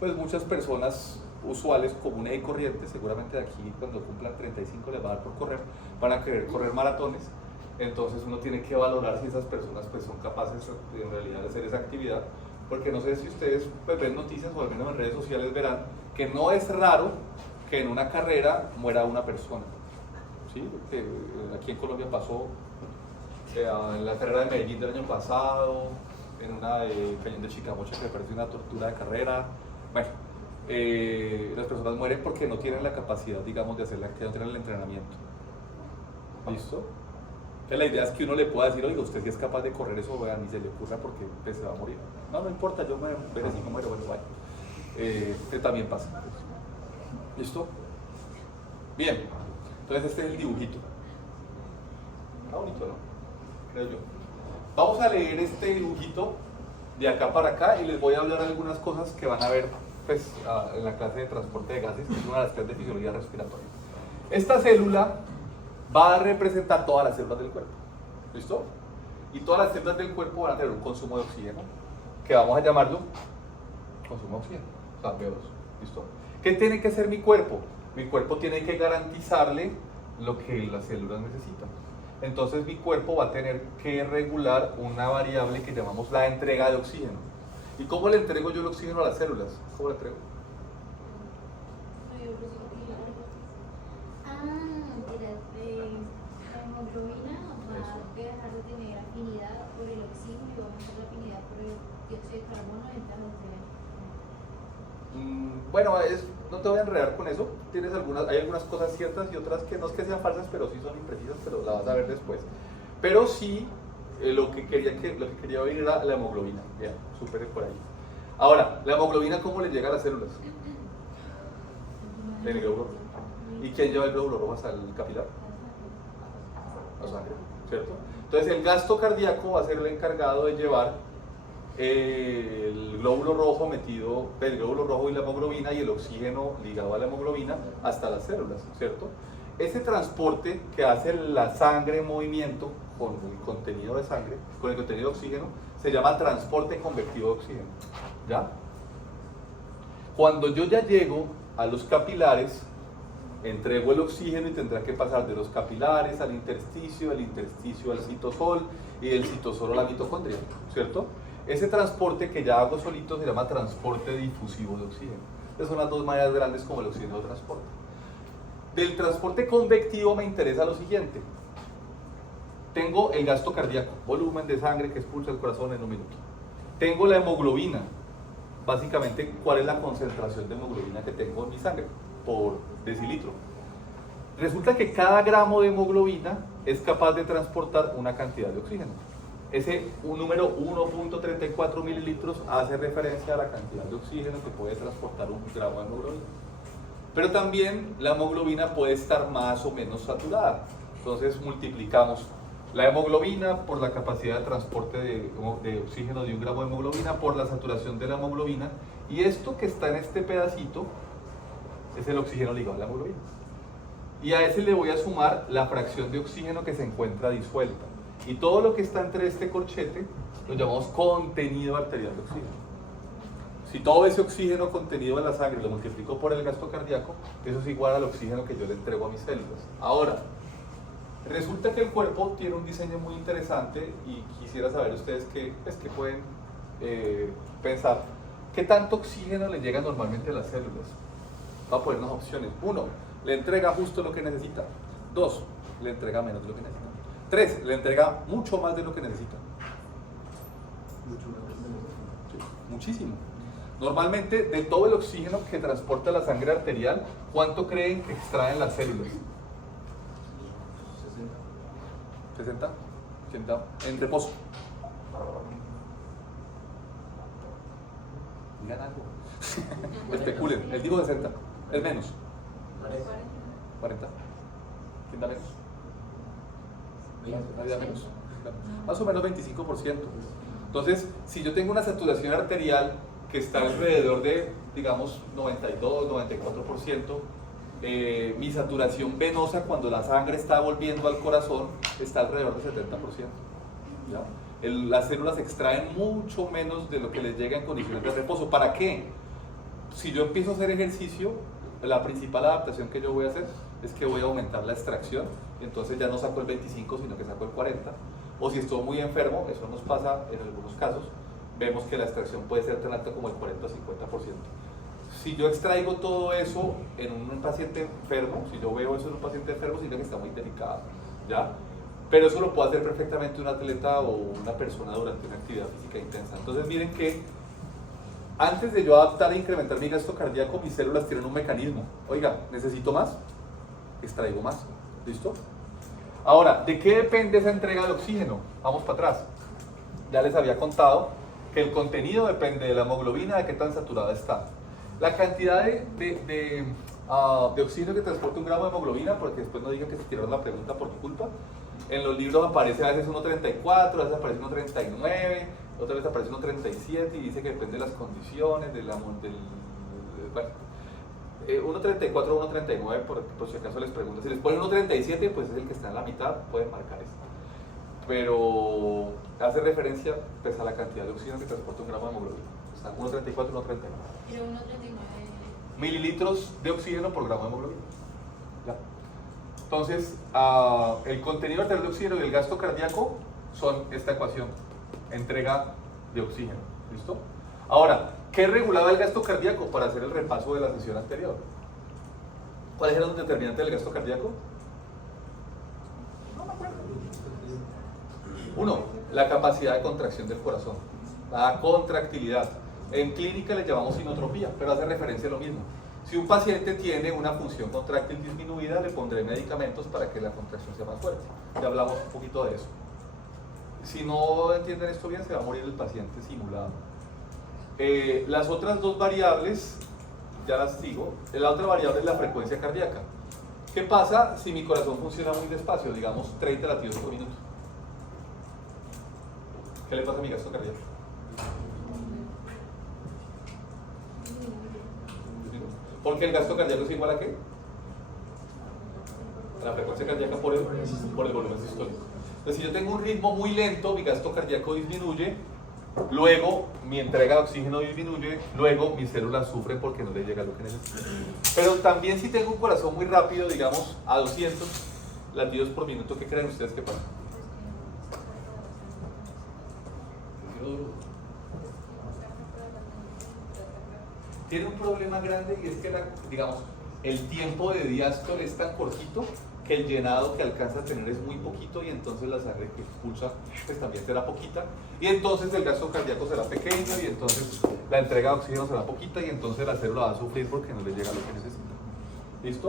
pues muchas personas usuales, comunes y corrientes, seguramente de aquí cuando cumplan 35 les va a dar por correr, van a querer correr maratones. Entonces uno tiene que valorar si esas personas pues, son capaces en realidad de hacer esa actividad, porque no sé si ustedes pues, ven noticias o al menos en redes sociales verán que no es raro que en una carrera muera una persona. ¿Sí? Aquí en Colombia pasó en la carrera de Medellín del año pasado, en una de Cañón de Chicamocha que me pareció una tortura de carrera. Bueno, las personas mueren porque no tienen la capacidad, digamos, de hacer la actividad, no tienen el entrenamiento. ¿Listo? Entonces la idea es que uno le pueda decir, oiga, usted si es capaz de correr eso, vean, ni se le ocurra porque pues, se va a morir. No, no importa, yo me veré si me muero, bueno, vaya. También pasa. ¿Listo? Bien, entonces este es el dibujito. Está bonito, ¿no? Creo yo. Vamos a leer este dibujito de acá para acá y les voy a hablar algunas cosas que van a ver pues, en la clase de transporte de gases, que es una de las clases de fisiología respiratoria. Esta célula va a representar todas las células del cuerpo. ¿Listo? Y todas las células del cuerpo van a tener un consumo de oxígeno, que vamos a llamarlo consumo de oxígeno, o sea, VO2. ¿Listo? ¿Qué tiene que hacer mi cuerpo? Mi cuerpo tiene que garantizarle lo que las células necesitan. Entonces mi cuerpo va a tener que regular una variable que llamamos la entrega de oxígeno. ¿Y cómo le entrego yo el oxígeno a las células? ¿Cómo le entrego? La hemoglobina va a dejar de tener afinidad por el oxígeno y va a aumentar la afinidad por el dióxido de carbono y entonces bueno, no te voy a enredar con eso. Hay algunas cosas ciertas y otras que no es que sean falsas, pero sí son imprecisas, pero la vas a ver después. Pero sí, lo que quería oír era la hemoglobina. Bien, supere por ahí. Ahora, ¿la hemoglobina cómo le llega a las células? En el glóbulo rojo. ¿Y quién lleva el glóbulo rojo hasta el capilar? La sangre, ¿cierto? Entonces el gasto cardíaco va a ser el encargado de llevar el glóbulo rojo metido, el glóbulo rojo y la hemoglobina y el oxígeno ligado a la hemoglobina hasta las células, ¿cierto? Ese transporte que hace la sangre en movimiento con el contenido de sangre, con el contenido de oxígeno, se llama transporte convectivo de oxígeno, ¿ya? Cuando yo ya llego a los capilares, entrego el oxígeno y tendrá que pasar de los capilares al intersticio, del intersticio al citosol y del citosol a la mitocondria, ¿cierto? Ese transporte que ya hago solito se llama transporte difusivo de oxígeno. Esas son las dos maneras grandes como el oxígeno lo transporta. Del transporte convectivo me interesa lo siguiente. Tengo el gasto cardíaco, volumen de sangre que expulsa el corazón en un minuto. Tengo la hemoglobina, básicamente cuál es la concentración de hemoglobina que tengo en mi sangre por decilitro. Resulta que cada gramo de hemoglobina es capaz de transportar una cantidad de oxígeno. Ese número 1.34 mililitros hace referencia a la cantidad de oxígeno que puede transportar un gramo de hemoglobina. Pero también la hemoglobina puede estar más o menos saturada. Entonces multiplicamos la hemoglobina por la capacidad de transporte de oxígeno de un gramo de hemoglobina por la saturación de la hemoglobina, y esto que está en este pedacito es el oxígeno ligado a la hemoglobina. Y a ese le voy a sumar la fracción de oxígeno que se encuentra disuelta. Y todo lo que está entre este corchete lo llamamos contenido arterial de oxígeno. Si todo ese oxígeno contenido en la sangre lo multiplico por el gasto cardíaco, eso es igual al oxígeno que yo le entrego a mis células. Ahora, resulta que el cuerpo tiene un diseño muy interesante y quisiera saber ustedes qué pueden pensar. ¿Qué tanto oxígeno le llega normalmente a las células? Voy a poner unas opciones. 1, le entrega justo lo que necesita. 2, le entrega menos de lo que necesita. 3, le entrega mucho más de lo que necesita. Sí, muchísimo. Normalmente, de todo el oxígeno que transporta la sangre arterial, ¿cuánto creen que extraen las células? 60, 80, en reposo. Digan algo. Especulen. Él dijo 60, es menos. 40. ¿Quién da menos? ¿Nadie da menos? Más o menos 25%. Entonces, si yo tengo una saturación arterial que está alrededor de, digamos, 92, 94%, mi saturación venosa cuando la sangre está volviendo al corazón está alrededor del 70%. ¿Ya? Las células extraen mucho menos de lo que les llega en condiciones de reposo. ¿Para qué? Si yo empiezo a hacer ejercicio, la principal adaptación que yo voy a hacer es que voy a aumentar la extracción, y entonces ya no saco el 25 sino que saco el 40. O si estoy muy enfermo, eso nos pasa en algunos casos, vemos que la extracción puede ser tan alta como el 40 o 50%. Si yo extraigo todo eso en un paciente enfermo, si yo veo eso en un paciente enfermo, significa que está muy delicado, ¿ya? Pero eso lo puede hacer perfectamente un atleta o una persona durante una actividad física intensa. Entonces miren que antes de yo adaptar e incrementar mi gasto cardíaco, mis células tienen un mecanismo. Oiga, ¿necesito más? Extraigo más. ¿Listo? Ahora, ¿de qué depende esa entrega de oxígeno? Vamos para atrás. Ya les había contado que el contenido depende de la hemoglobina, de qué tan saturada está. La cantidad de oxígeno que transporta un gramo de hemoglobina, porque después no digan que se tiraron la pregunta por tu culpa. En los libros aparece a veces 1.34, a veces aparece 1.39, otra vez aparece 1.37 y dice que depende de las condiciones, bueno, 1.34 o 1.39, por si acaso les pregunto. Si les ponen 1.37, pues es el que está en la mitad, pueden marcar eso. Pero hace referencia pues, a la cantidad de oxígeno que transporta un gramo de hemoglobina. Están 1.34 y 1.39. Pero 1.39 mililitros de oxígeno por gramo de hemoglobina. ¿Ya? Entonces, el contenido arterial de oxígeno y el gasto cardíaco son esta ecuación, entrega de oxígeno. ¿Listo? Ahora, ¿qué regulaba el gasto cardíaco? Para hacer el repaso de la sesión anterior. ¿Cuáles eran los determinantes del gasto cardíaco? No me acuerdo. 1. La capacidad de contracción del corazón, la contractilidad. En clínica le llamamos sinotropía, pero hace referencia a lo mismo. Si un paciente tiene una función contráctil disminuida, le pondré medicamentos para que la contracción sea más fuerte. Ya hablamos un poquito de eso. Si no entienden esto bien, se va a morir el paciente simulado. Las otras dos variables ya las sigo. La otra variable es la frecuencia cardíaca. ¿Qué pasa si mi corazón funciona muy despacio? Digamos 30 latidos por minuto. ¿Qué le pasa a mi gasto cardíaco? Porque el gasto cardíaco es igual a ¿qué? A la frecuencia cardíaca por el volumen sistólico. Entonces, si yo tengo un ritmo muy lento, mi gasto cardíaco disminuye, luego mi entrega de oxígeno disminuye, luego mis células sufren porque no les llega lo que necesitan. Pero también si tengo un corazón muy rápido, digamos a 200 latidos por minuto, ¿qué creen ustedes que pasa? Tiene un problema grande y es que digamos, el tiempo de diástole es tan cortito que el llenado que alcanza a tener es muy poquito y entonces la sangre que expulsa pues también será poquita y entonces el gasto cardíaco será pequeño y entonces la entrega de oxígeno será poquita y entonces la célula va a sufrir porque no le llega lo que necesita. ¿Listo?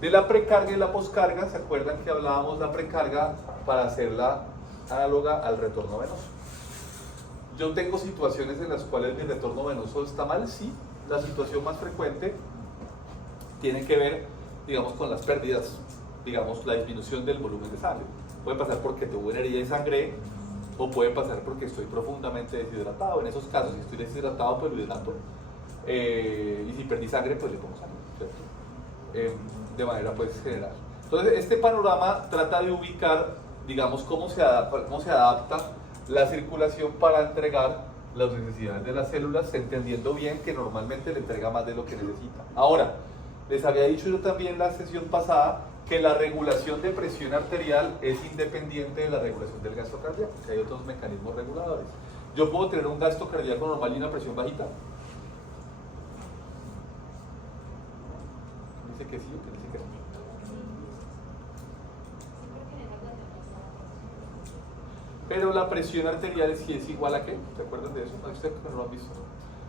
De la precarga y la poscarga, ¿se acuerdan que hablábamos la precarga para hacerla análoga al retorno venoso? Yo tengo situaciones en las cuales mi retorno venoso está mal, sí. La situación más frecuente tiene que ver, digamos, con las pérdidas, digamos, la disminución del volumen de sangre. Puede pasar porque tuve una herida de sangre o puede pasar porque estoy profundamente deshidratado. En esos casos, si estoy deshidratado, pues lo hidrato. Y si perdí sangre, pues le pongo sangre, ¿cierto? De manera, pues, general. Entonces, este panorama trata de ubicar, digamos, cómo se adapta la circulación para entregar las necesidades de las células, entendiendo bien que normalmente le entrega más de lo que necesita. Ahora, les había dicho yo también en la sesión pasada que la regulación de presión arterial es independiente de la regulación del gasto cardíaco, que hay otros mecanismos reguladores. Yo puedo tener un gasto cardíaco normal y una presión bajita. Dice que sí o que dice que no. Pero la presión arterial sí es igual a ¿qué? ¿Se acuerdan de eso? Ustedes no lo han visto.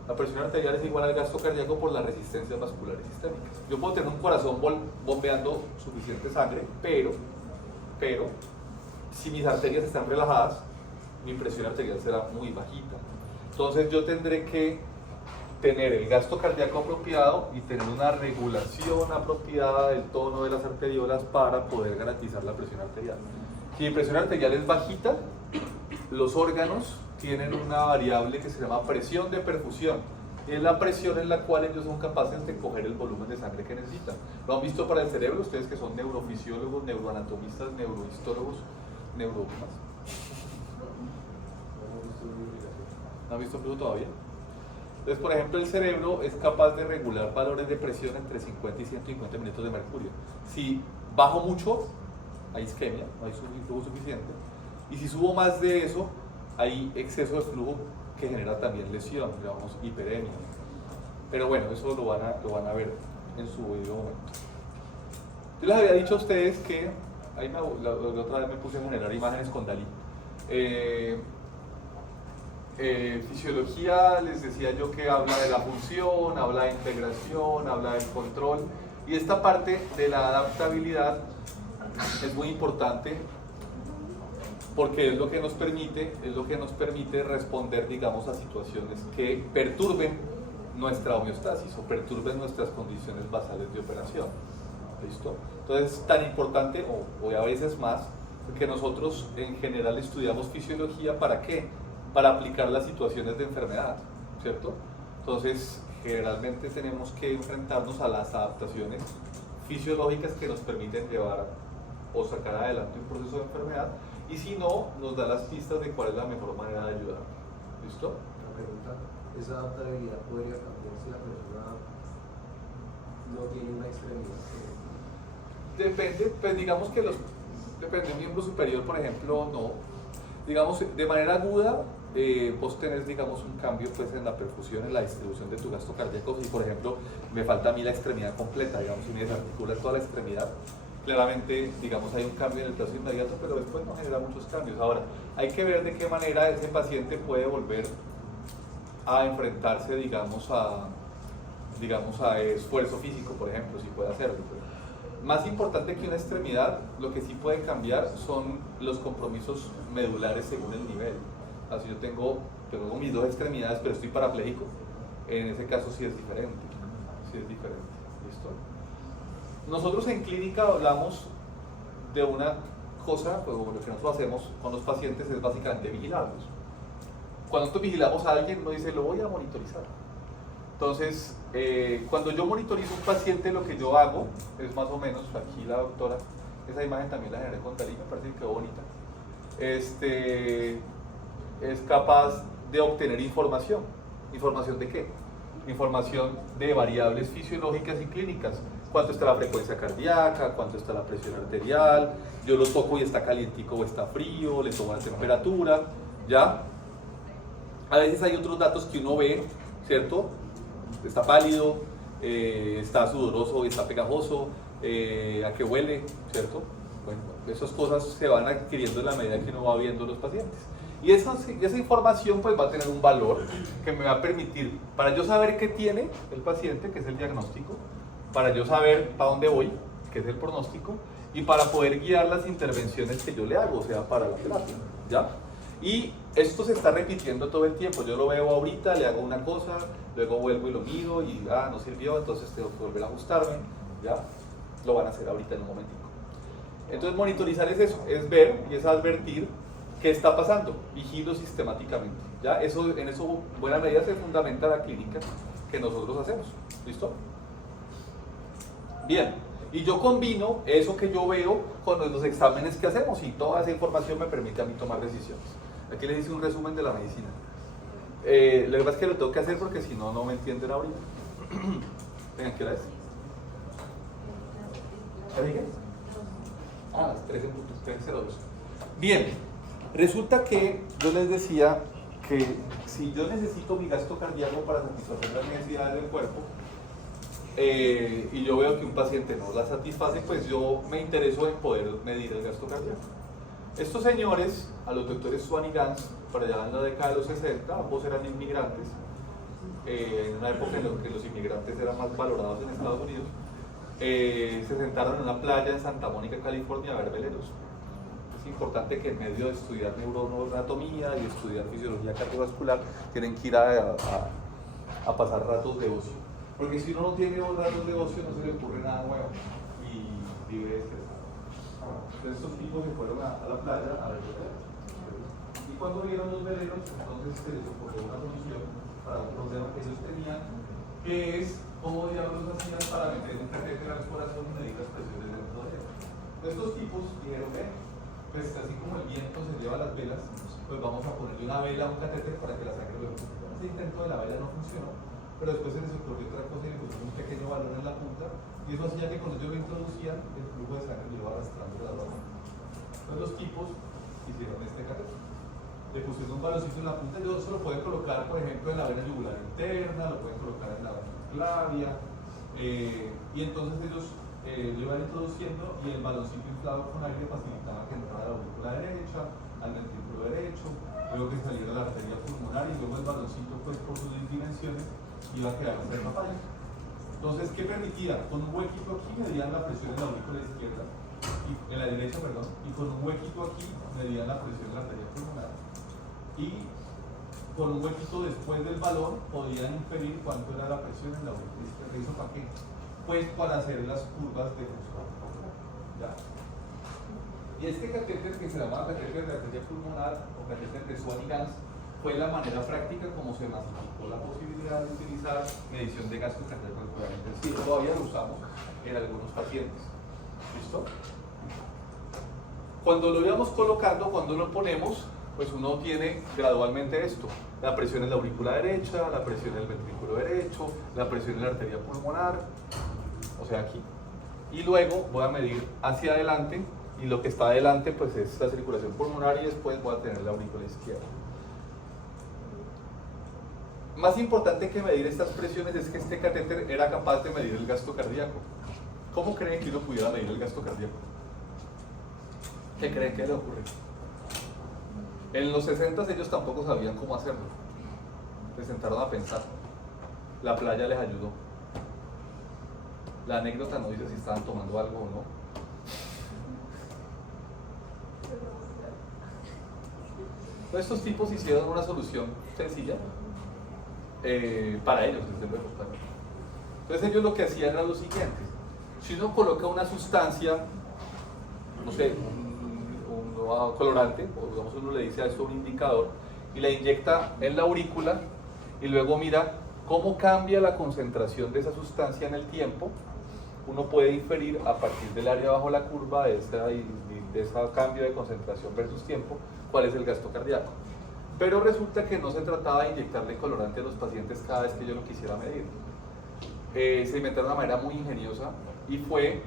La presión arterial es igual al gasto cardíaco por las resistencias vasculares sistémicas. Yo puedo tener un corazón bombeando suficiente sangre, pero si mis arterias están relajadas, mi presión arterial será muy bajita. Entonces yo tendré que tener el gasto cardíaco apropiado y tener una regulación apropiada del tono de las arteriolas para poder garantizar la presión arterial. Si mi presión arterial es bajita, los órganos tienen una variable que se llama presión de perfusión. Y es la presión en la cual ellos son capaces de coger el volumen de sangre que necesitan. ¿Lo han visto para el cerebro? Ustedes que son neurofisiólogos, neuroanatomistas, neurohistólogos, ¿no han visto flujo todavía? Entonces, por ejemplo, el cerebro es capaz de regular valores de presión entre 50 y 150 mililitros de mercurio. Si bajo mucho, hay isquemia, no hay flujo suficiente. Y si subo más de eso, hay exceso de flujo que genera también lesión, digamos, hiperemia. Pero bueno, eso lo van a ver en su debido momento. Yo les había dicho a ustedes que, la otra vez me puse a generar imágenes con Dalí. Fisiología, les decía yo que habla de la función, habla de integración, habla del control. Y esta parte de la adaptabilidad es muy importante porque es lo que nos permite responder, digamos, a situaciones que perturben nuestra homeostasis o perturben nuestras condiciones basales de operación. ¿Listo? Entonces es tan importante, o a veces más, que nosotros en general estudiamos fisiología. ¿Para qué? Para aplicar las situaciones de enfermedad, ¿cierto? Entonces generalmente tenemos que enfrentarnos a las adaptaciones fisiológicas que nos permiten llevar o sacar adelante un proceso de enfermedad, y si no, nos da las pistas de cuál es la mejor manera de ayudar. ¿Listo? La pregunta, ¿esa adaptabilidad podría cambiar si la persona no tiene una extremidad? Depende, pues digamos que depende del miembro superior, por ejemplo, no. Digamos, de manera aguda, vos tenés, digamos, un cambio pues en la perfusión, en la distribución de tu gasto cardíaco. Si, por ejemplo, me falta a mí la extremidad completa, digamos, si me desarticula toda la extremidad, claramente, digamos, hay un cambio en el trazo inmediato, pero después no genera muchos cambios. Ahora, hay que ver de qué manera ese paciente puede volver a enfrentarse, digamos, a esfuerzo físico, por ejemplo, si puede hacerlo. Más importante que una extremidad, lo que sí puede cambiar son los compromisos medulares según el nivel. Así yo tengo mis dos extremidades, pero estoy parapléjico, en ese caso sí es diferente, sí es diferente. ¿Listo? Nosotros en clínica hablamos de una cosa, pues lo que nosotros hacemos con los pacientes es básicamente vigilarlos. Cuando nosotros vigilamos a alguien, uno dice, lo voy a monitorizar. Entonces, cuando yo monitorizo a un paciente, lo que yo hago es más o menos, aquí la doctora, esa imagen también la generé con Dalí, me parece que quedó bonita, es capaz de obtener información. ¿Información de qué? Información de variables fisiológicas y clínicas. Cuánto está la frecuencia cardíaca, cuánto está la presión arterial, yo lo toco y está calientico o está frío, le tomo la temperatura, ¿ya? A veces hay otros datos que uno ve, ¿cierto? Está pálido, está sudoroso, está pegajoso, a qué huele, ¿cierto? Bueno, esas cosas se van adquiriendo en la medida que uno va viendo los pacientes. Y esa información pues va a tener un valor que me va a permitir, para yo saber qué tiene el paciente, que es el diagnóstico, para yo saber para dónde voy, que es el pronóstico, y para poder guiar las intervenciones que yo le hago, o sea, para la terapia, ¿ya? Y esto se está repitiendo todo el tiempo. Yo lo veo ahorita, le hago una cosa, luego vuelvo y lo miro y no sirvió, entonces tengo que volver a ajustarme, ¿ya? Lo van a hacer ahorita en un momentico. Entonces monitorizar es eso, es ver y es advertir qué está pasando, vigilo sistemáticamente, ¿ya? Eso, en eso en buena medida se fundamenta la clínica que nosotros hacemos, ¿listo? Bien, y yo combino eso que yo veo con los exámenes que hacemos y toda esa información me permite a mí tomar decisiones. Aquí les hice un resumen de la medicina. Lo que pasa es que lo tengo que hacer porque si no, no me entienden ahorita. Vengan, ¿qué hora es? ¿Ya dije? Las 13:02. Bien, resulta que yo les decía que si yo necesito mi gasto cardíaco para satisfacer las necesidades del cuerpo, y yo veo que un paciente no la satisface, pues yo me intereso en poder medir el gasto cardíaco. Estos señores, a los doctores Swan y Gans, por allá en la década de los 60, ambos eran inmigrantes, en una época en la que los inmigrantes eran más valorados en Estados Unidos, se sentaron en una playa en Santa Mónica, California, a ver veleros. Es importante que en medio de estudiar neuroanatomía y estudiar fisiología cardiovascular, tienen que ir a pasar ratos de ocio. Porque si uno no tiene ratos de ocio, no se le ocurre nada nuevo y vive estresado. Entonces estos tipos se fueron a la playa a ver veleros. Y cuando vieron los veleros, entonces se les ocurrió una solución para un problema que ellos tenían, que es cómo diablos hacían para meter un catéter al corazón y medir las presiones dentro de él. Estos tipos dijeron, pues así como el viento se lleva las velas, pues vamos a ponerle una vela a un catéter para que la sangre lo fluya. Ese intento de la vela no funcionó, pero después se les ocurrió otra cosa y le pusieron un pequeño balón en la punta, y eso hacía que cuando ellos lo introducían, el flujo de sangre lo iba arrastrando gradualmente. Entonces los tipos hicieron este catéter. Le pusieron un baloncito en la punta, y eso lo pueden colocar, por ejemplo, en la vena yugular interna, lo pueden colocar en la vena clavia, y entonces ellos lo iban introduciendo y el baloncito inflado con aire facilitaba que entrara a la aurícula derecha, al ventrículo derecho, luego que saliera la arteria pulmonar y luego el baloncito, pues por sus dimensiones, iba a quedar en la papaya. Entonces, ¿qué permitía? Con un huequito aquí medían la presión en la aurícula izquierda, en la derecha, perdón, y con un huequito aquí medían la presión en la arteria pulmonar. Y con un huequito después del balón podían inferir cuánto era la presión en la aurícula izquierda. ¿Eso para qué? Pues para hacer las curvas de función. ¿Ya? Y este catéter, que se llama catéter de arteria pulmonar o catéter de Swan y Gans, fue la manera práctica como se masificó la posibilidad de utilizar medición de gasto cardíaco en cuidado intensivo. Todavía lo usamos en algunos pacientes. ¿Listo? Cuando lo íbamos colocando, cuando lo ponemos, pues uno tiene gradualmente esto: la presión en la aurícula derecha, la presión en el ventrículo derecho, la presión en la arteria pulmonar, o sea aquí. Y luego voy a medir hacia adelante, y lo que está adelante pues es la circulación pulmonar, y después voy a tener la aurícula izquierda. Más importante que medir estas presiones es que este catéter era capaz de medir el gasto cardíaco. ¿Cómo creen que uno pudiera medir el gasto cardíaco? ¿Qué creen que le ocurre? En los 60 ellos tampoco sabían cómo hacerlo. Se sentaron a pensar. La playa les ayudó. La anécdota no dice si estaban tomando algo o no. Entonces, estos tipos hicieron una solución sencilla para ellos, desde luego. Entonces ellos lo que hacían era lo siguiente: si uno coloca una sustancia, no sé, un colorante, o digamos uno le dice a esto un indicador, y la inyecta en la aurícula y luego mira cómo cambia la concentración de esa sustancia en el tiempo, uno puede inferir a partir del área bajo la curva de ese cambio de concentración versus tiempo cuál es el gasto cardíaco. Pero resulta que no se trataba de inyectarle colorante a los pacientes cada vez que yo lo quisiera medir. Se inventaron una manera muy ingeniosa y fue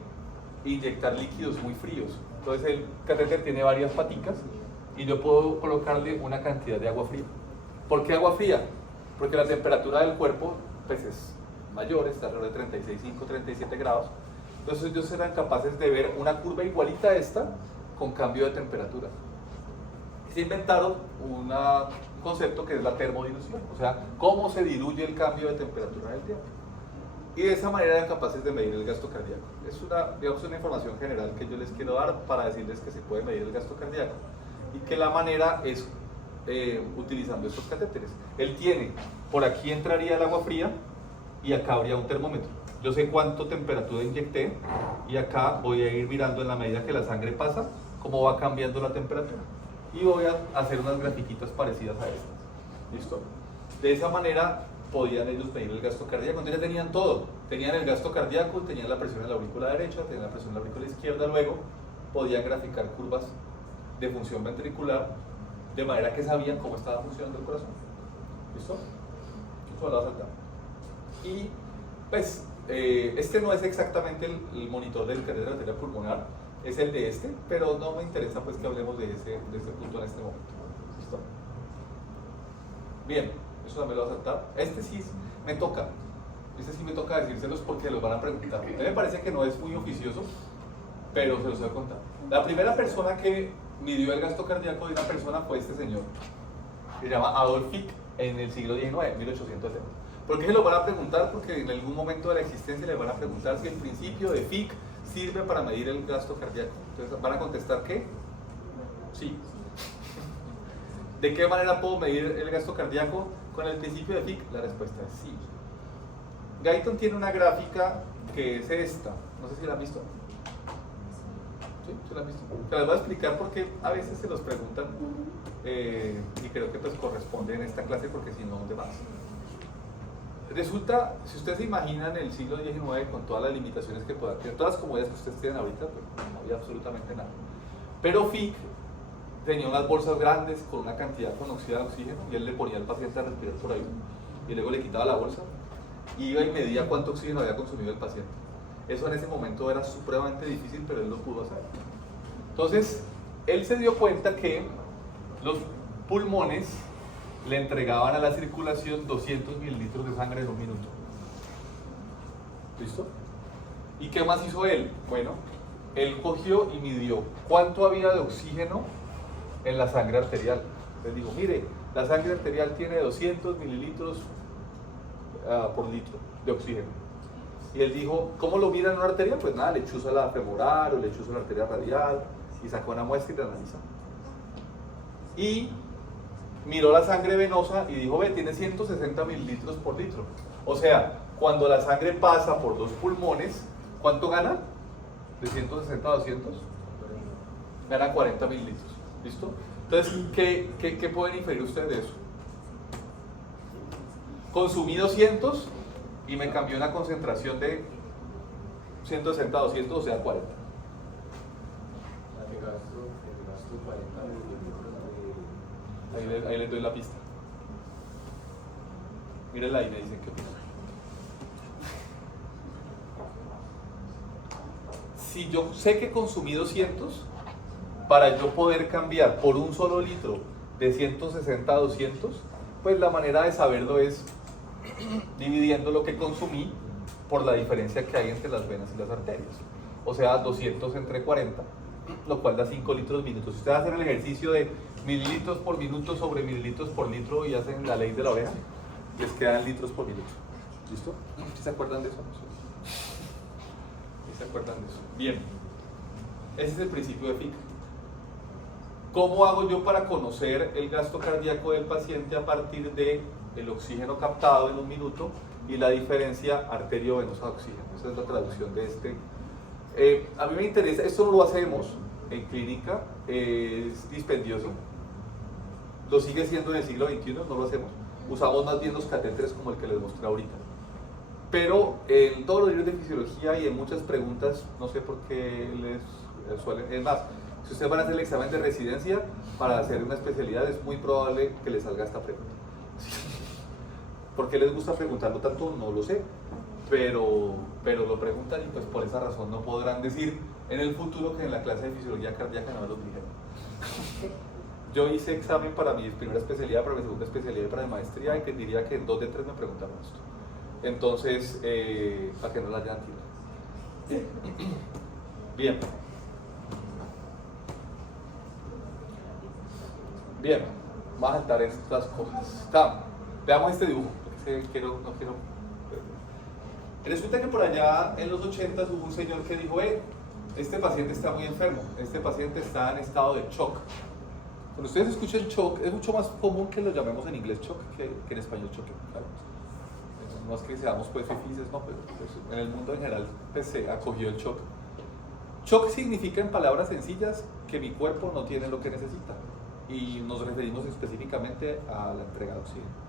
inyectar líquidos muy fríos. Entonces el catéter tiene varias paticas y yo puedo colocarle una cantidad de agua fría. ¿Por qué agua fría? Porque la temperatura del cuerpo pues, es mayor, está alrededor de 36,5, 37 grados. Entonces ellos eran capaces de ver una curva igualita a esta con cambio de temperatura. Se inventaron un concepto que es la termodilución, o sea, cómo se diluye el cambio de temperatura en el tiempo. Y de esa manera eran capaces de medir el gasto cardíaco. Es una información general que yo les quiero dar para decirles que se puede medir el gasto cardíaco y que la manera es utilizando estos catéteres. Él tiene, por aquí entraría el agua fría y acá habría un termómetro. Yo sé cuánto temperatura inyecté y acá voy a ir mirando en la medida que la sangre pasa cómo va cambiando la temperatura. Y voy a hacer unas grafiquitas parecidas a estas. ¿Listo? De esa manera podían ellos medir el gasto cardíaco. Entonces ya tenían todo. Tenían el gasto cardíaco, tenían la presión en la aurícula derecha, tenían la presión en la aurícula izquierda. Luego podían graficar curvas de función ventricular de manera que sabían cómo estaba funcionando el corazón. ¿Listo? Eso lo va a saltar. Y pues este no es exactamente el monitor del catéter de arteria pulmonar, es el de este, pero no me interesa pues que hablemos de este punto en este momento. ¿Listo? Bien, eso también lo va a saltar. Este sí me toca decírselos porque los van a preguntar. A mí me parece que no es muy oficioso, pero se los voy a contar. La primera persona que midió el gasto cardíaco de una persona fue este señor. Se llama Adolf Fick en el siglo XIX, 1870. ¿Por qué se lo van a preguntar? Porque en algún momento de la existencia le van a preguntar si el principio de Fick sirve para medir el gasto cardíaco. Entonces van a contestar que sí. ¿De qué manera puedo medir el gasto cardíaco? Con el principio de Fick, la respuesta es sí. Guyton tiene una gráfica que es esta. No sé si la han visto. ¿Sí? ¿Se la han visto? Se las voy a explicar porque a veces se los preguntan y creo que pues corresponde en esta clase porque si no, ¿dónde más? Resulta, si ustedes se imaginan el siglo XIX con todas las limitaciones que puedan tener, todas las comodidades que ustedes tienen ahorita, pues no había absolutamente nada. Pero Fick tenía unas bolsas grandes con una cantidad conocida de oxígeno y él le ponía al paciente a respirar por ahí y luego le quitaba la bolsa y iba y medía cuánto oxígeno había consumido el paciente. Eso en ese momento era supremamente difícil, pero él lo pudo hacer. Entonces, él se dio cuenta que los pulmones le entregaban a la circulación 200 mililitros de sangre en un minuto. ¿Listo? ¿Y qué más hizo él? Bueno, él cogió y midió cuánto había de oxígeno en la sangre arterial. Les digo, mire, la sangre arterial tiene 200 mililitros por litro de oxígeno. Y él dijo, ¿cómo lo mira en una arteria? Pues nada, le chuza la femoral o le chuza la arteria radial y sacó una muestra y la analiza. Y miró la sangre venosa y dijo, ve, tiene 160 mililitros por litro. O sea, cuando la sangre pasa por los pulmones, ¿cuánto gana? De 160 a 200, gana 40 mililitros. ¿Listo? Entonces, ¿qué pueden inferir ustedes de eso? Consumí 200 y me cambió una concentración de 160 a 200, o sea, 40. El gasto 40 mililitros de... Ahí les doy la pista. Mírenla y me dicen qué opinan. Si yo sé que consumí 200, para yo poder cambiar por un solo litro de 160 a 200, pues la manera de saberlo es dividiendo lo que consumí por la diferencia que hay entre las venas y las arterias. O sea, 200 entre 40, lo cual da 5 litros minutos. Si ustedes hacen el ejercicio de mililitros por minuto sobre mililitros por litro y hacen la ley de la oveja, les quedan litros por minuto. ¿Listo? ¿Sí se acuerdan de eso? ¿Sí se acuerdan de eso? Bien. Ese es el principio de Fick. ¿Cómo hago yo para conocer el gasto cardíaco del paciente a partir del oxígeno captado en un minuto y la diferencia arterio-venosa de oxígeno. Esa es la traducción de este. A mí me interesa, esto no lo hacemos en clínica, es dispendioso, lo sigue siendo en el siglo XXI, no lo hacemos, usamos más bien los catéteres como el que les mostré ahorita. Pero en todos los libros de fisiología y en muchas preguntas, no sé por qué les suelen, es más, si ustedes van a hacer el examen de residencia para hacer una especialidad, es muy probable que les salga esta pregunta. ¿Por qué les gusta preguntarlo tanto? No lo sé, pero lo preguntan y pues por esa razón no podrán decir en el futuro que en la clase de fisiología cardíaca no me lo dijeron. Yo hice examen para mi primera especialidad, para mi segunda especialidad y para mi maestría, y que diría que en 2 de 3 me preguntaron esto. Entonces, para que no la hayan tirado. Bien. Bien, vamos a saltar estas cosas. Veamos este dibujo, porque no quiero. Resulta que por allá en los 80 hubo un señor que dijo, este paciente está muy enfermo, este paciente está en estado de shock. Cuando ustedes escuchen shock, es mucho más común que lo llamemos en inglés shock que en español choque. Claro. No es que seamos pues felices, no, pero pues, en el mundo en general pues, se acogió el shock. Shock significa en palabras sencillas que mi cuerpo no tiene lo que necesita, y nos referimos específicamente a la entrega de oxígeno.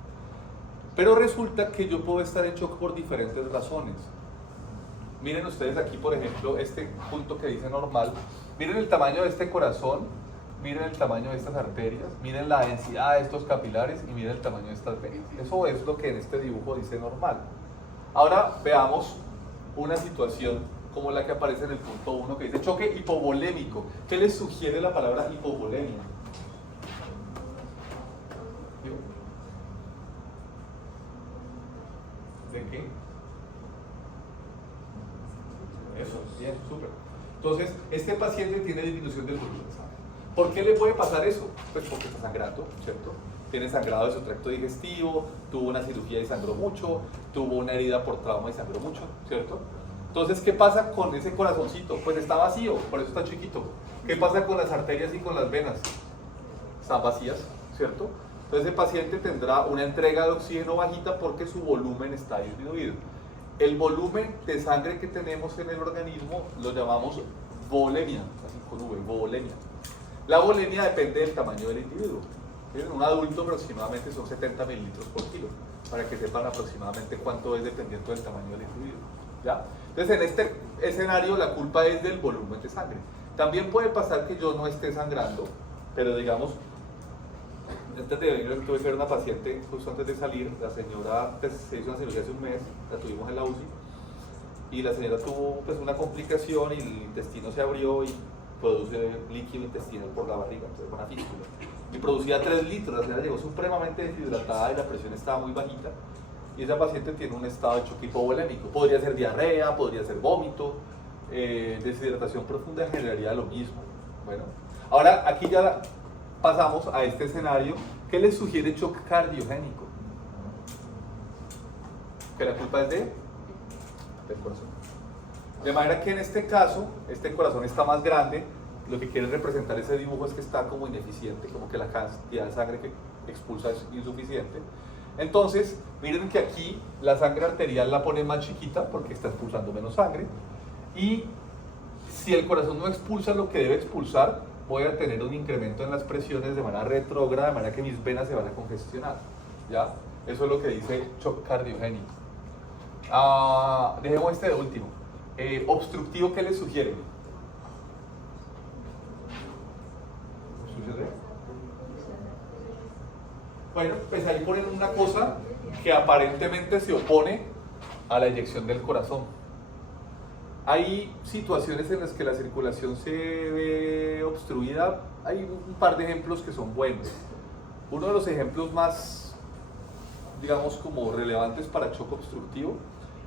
Pero resulta que yo puedo estar en shock por diferentes razones. Miren ustedes aquí, por ejemplo, este punto que dice normal. Miren el tamaño de este corazón, miren el tamaño de estas arterias, miren la densidad de estos capilares y miren el tamaño de estas venas. Eso es lo que en este dibujo dice normal. Ahora veamos una situación como la que aparece en el punto 1 que dice choque hipovolémico. ¿Qué les sugiere la palabra hipovolemia? ¿De qué? Eso, bien, súper. Entonces, este paciente tiene disminución del volumen de sangre. ¿Por qué le puede pasar eso? Pues porque está sangrando, ¿cierto? Tiene sangrado de su tracto digestivo, tuvo una cirugía y sangró mucho, tuvo una herida por trauma y sangró mucho, ¿cierto? Entonces, ¿qué pasa con ese corazoncito? Pues está vacío, por eso está chiquito. ¿Qué pasa con las arterias y con las venas? Están vacías, ¿cierto? Entonces el paciente tendrá una entrega de oxígeno bajita porque su volumen está disminuido. El volumen de sangre que tenemos en el organismo lo llamamos volemia, así con V, volemia. La volemia depende del tamaño del individuo. En un adulto aproximadamente son 70 mililitros por kilo, para que sepan aproximadamente cuánto es dependiendo del tamaño del individuo. ¿Ya? Entonces en este escenario la culpa es del volumen de sangre. También puede pasar que yo no esté sangrando, pero digamos, antes de venir tuve que ver una paciente justo antes de salir. La señora pues, se hizo una cirugía hace un mes, la tuvimos en la UCI, y la señora tuvo pues, una complicación y el intestino se abrió y produce líquido intestinal por la barriga, entonces una fístula, y producía 3 litros. La señora llegó supremamente deshidratada y la presión estaba muy bajita, y esa paciente tiene un estado de choque hipovolémico. Podría ser diarrea, podría ser vómito, deshidratación profunda generaría lo mismo. Bueno, ahora aquí ya pasamos a este escenario que les sugiere shock cardiogénico, que la culpa es del corazón. De manera que en este caso, este corazón está más grande. Lo que quiere representar ese dibujo es que está como ineficiente, como que la cantidad de sangre que expulsa es insuficiente. Entonces, miren que aquí la sangre arterial la pone más chiquita porque está expulsando menos sangre, y si el corazón no expulsa lo que debe expulsar, voy a tener un incremento en las presiones de manera retrógrada, de manera que mis venas se van a congestionar. ¿Ya? Eso es lo que dice shock cardiogénico. Dejemos este de último. Obstructivo, ¿qué le sugiere? Bueno, pues ahí ponen una cosa que aparentemente se opone a la eyección del corazón. Hay situaciones en las que la circulación se ve obstruida. Hay un par de ejemplos que son buenos. Uno de los ejemplos más, digamos, como relevantes para shock obstructivo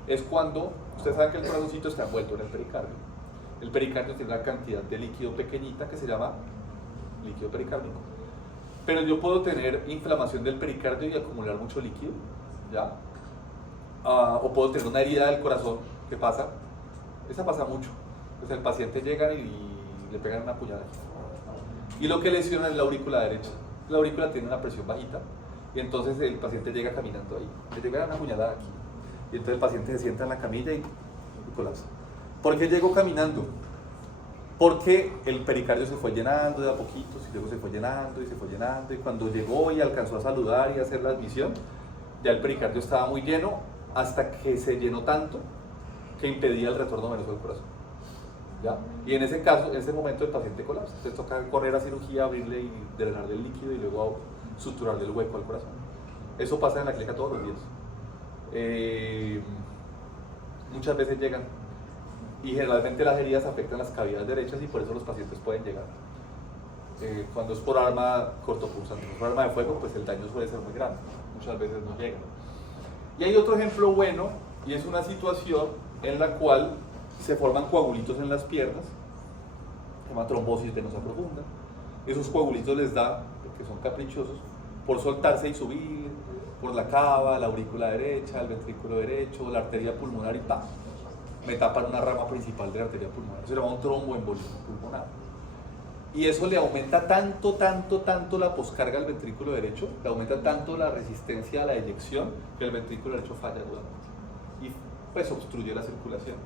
es cuando, ustedes saben que el corazoncito está envuelto en el pericardio. El pericardio tiene una cantidad de líquido pequeñita que se llama líquido pericárdico. Pero yo puedo tener inflamación del pericardio y acumular mucho líquido, ¿ya? O puedo tener una herida del corazón. ¿Qué pasa? Esa pasa mucho. Pues el paciente llega y le pegan una puñalada. Y lo que lesiona es la aurícula derecha. La aurícula tiene una presión bajita y entonces el paciente llega caminando ahí. Le pegan una puñalada aquí. Y entonces el paciente se sienta en la camilla y colapsa. ¿Por qué llegó caminando? Porque el pericardio se fue llenando de a poquitos y luego se fue llenando y se fue llenando, y cuando llegó y alcanzó a saludar y a hacer la admisión, ya el pericardio estaba muy lleno hasta que se llenó tanto que impedía el retorno venoso del corazón. ¿Ya? Y en ese caso, en ese momento el paciente colapsa. Entonces toca correr a cirugía, abrirle y drenarle el líquido y luego suturarle el hueco al corazón. Eso pasa en la clínica todos los días. Muchas veces llegan y generalmente las heridas afectan las cavidades derechas y por eso los pacientes pueden llegar. Cuando es por arma cortopulsante, por arma de fuego, pues el daño suele ser muy grande. Muchas veces no llegan. Y hay otro ejemplo bueno, y es una situación en la cual se forman coagulitos en las piernas, se llama trombosis venosa profunda. Esos coagulitos les da, porque son caprichosos, por soltarse y subir por la cava, la aurícula derecha, el ventrículo derecho, la arteria pulmonar y ¡pam! Me tapan una rama principal de la arteria pulmonar. Eso se llama un tromboembolismo pulmonar. Y eso le aumenta tanto la poscarga al ventrículo derecho, le aumenta tanto la resistencia a la eyección, que el ventrículo derecho falla agudamente y pues obstruye la circulación.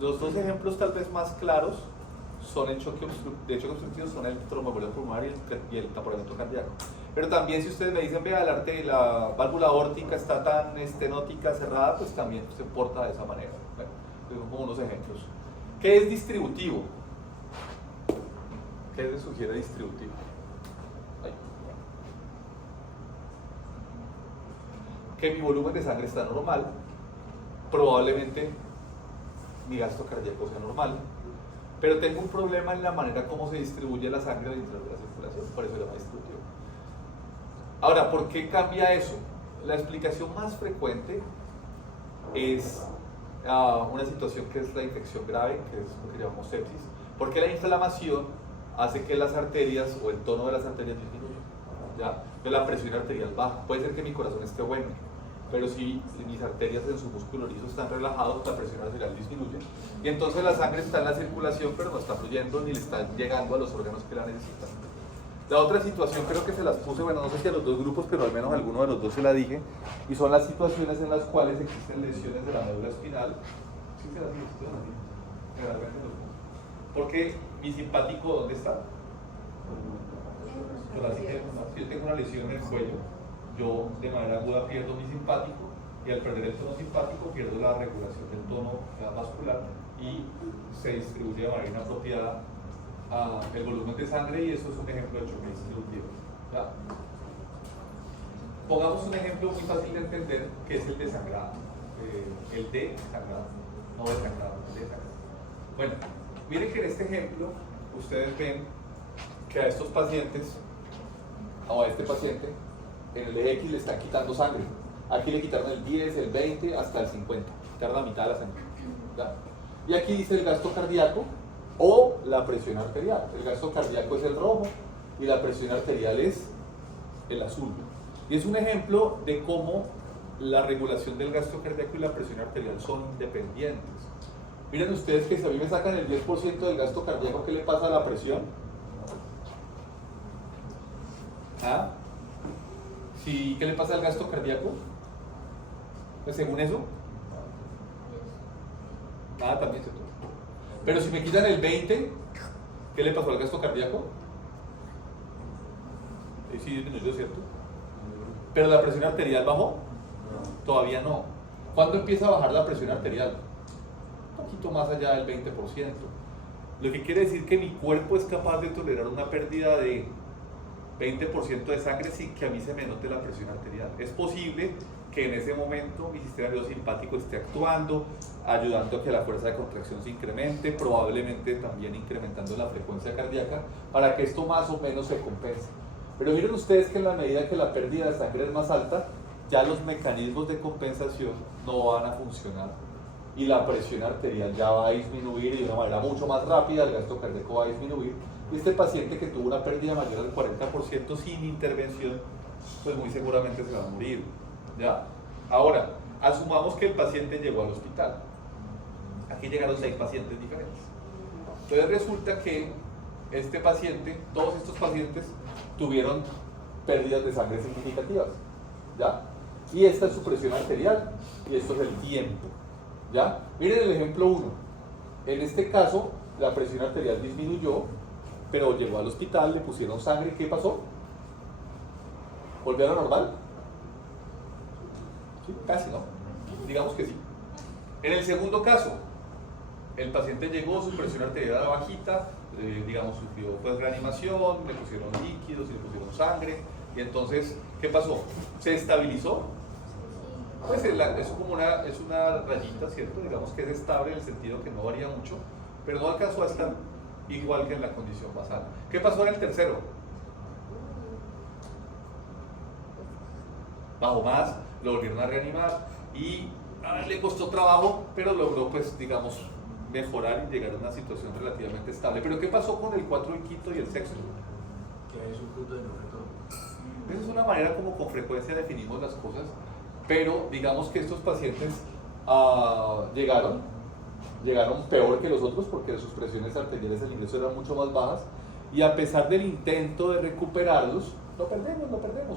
Los dos ejemplos tal vez más claros son el choque obstructivo, son el tromboembolismo pulmonar y el taponamiento cardíaco. Pero también si ustedes me dicen, vea, la válvula aórtica está tan estenótica, cerrada, pues también se porta de esa manera. Bueno, son como unos ejemplos. ¿Qué es distributivo? ¿Qué les sugiere distributivo? Ahí. Que mi volumen de sangre está normal, probablemente mi gasto cardíaco sea normal, pero tengo un problema en la manera como se distribuye la sangre dentro de la circulación, por eso se llama distributivo. Ahora, ¿por qué cambia eso? La explicación más frecuente es una situación que es la infección grave, que es lo que llamamos sepsis, porque la inflamación hace que las arterias o el tono de las arterias disminuya, ¿ya? Que la presión arterial baja. Puede ser que mi corazón esté bueno, pero si mis arterias en su músculo liso están relajados, la presión arterial disminuye y entonces la sangre está en la circulación pero no está fluyendo ni le está llegando a los órganos que la necesitan. La otra situación creo que se las puse, bueno, no sé si a los dos grupos, pero al menos a alguno de los dos se la dije, y son las situaciones en las cuales existen lesiones de la médula espinal. ¿Sí se las dije? Generalmente no. Porque mi simpático, ¿dónde está? Si yo tengo una lesión en el cuello, yo de manera aguda pierdo mi simpático y al perder el tono simpático pierdo la regulación del tono vascular y se distribuye de manera inapropiada el volumen de sangre y eso es un ejemplo de choque distributivo. ¿Ya? Pongamos un ejemplo muy fácil de entender que es el desangrado. El desangrado, no desangrado, el desangrado. Bueno, miren que en este ejemplo ustedes ven que a estos pacientes o a este paciente en el eje X le están quitando sangre. Aquí le quitaron el 10, el 20 hasta el 50, quitaron la mitad de la sangre. ¿Ya? Y aquí dice el gasto cardíaco o la presión arterial. El gasto cardíaco es el rojo y la presión arterial es el azul. Y es un ejemplo de cómo la regulación del gasto cardíaco y la presión arterial son independientes. Miren ustedes que si a mí me sacan el 10% del gasto cardíaco, ¿qué le pasa a la presión? ¿Ah? ¿Sí? ¿Qué le pasa al gasto cardíaco? Pues según eso, nada, también se toca. Pero si me quitan el 20, ¿qué le pasó al gasto cardíaco? Sí, disminuyó, ¿cierto? ¿Pero la presión arterial bajó? Todavía no. ¿Cuándo empieza a bajar la presión arterial? Un poquito más allá del 20%. Lo que quiere decir que mi cuerpo es capaz de tolerar una pérdida de 20% de sangre sin que a mí se me note la presión arterial. Es posible que en ese momento mi sistema nervioso simpático esté actuando, ayudando a que la fuerza de contracción se incremente, probablemente también incrementando la frecuencia cardíaca, para que esto más o menos se compense. Pero miren ustedes que en la medida que la pérdida de sangre es más alta, ya los mecanismos de compensación no van a funcionar y la presión arterial ya va a disminuir y de una manera mucho más rápida, el gasto cardíaco va a disminuir. Y este paciente que tuvo una pérdida mayor al 40% sin intervención, pues muy seguramente se va a morir. ¿Ya? Ahora, asumamos que el paciente llegó al hospital. Aquí llegaron 6 pacientes diferentes. Entonces resulta que este paciente, todos estos pacientes tuvieron pérdidas de sangre significativas. ¿Ya? y esta es su presión arterial, y esto es el tiempo, ¿ya? Miren el ejemplo 1. En este caso, la presión arterial disminuyó, pero llegó al hospital, le pusieron sangre, ¿qué pasó? ¿Volvió a lo normal? ¿Sí? Casi, ¿no? Digamos que sí. En el segundo caso, el paciente llegó, su presión arterial era bajita, digamos, sufrió pues reanimación, le pusieron líquidos y le pusieron sangre, y entonces, ¿qué pasó? ¿Se estabilizó? Pues es como es una rayita, ¿cierto? Digamos que es estable en el sentido que no varía mucho, pero no alcanzó a estar igual que en la condición basal. ¿Qué pasó en el tercero? Bajó más, lo volvieron a reanimar y le costó trabajo, pero logró, pues, digamos, mejorar y llegar a una situación relativamente estable. Pero ¿qué pasó con el 4, el quinto y el sexto? Que es un punto de no retorno. Esa es una manera como con frecuencia definimos las cosas, pero digamos que estos pacientes llegaron peor que los otros porque sus presiones arteriales del ingreso eran mucho más bajas, y a pesar del intento de recuperarlos, lo perdemos.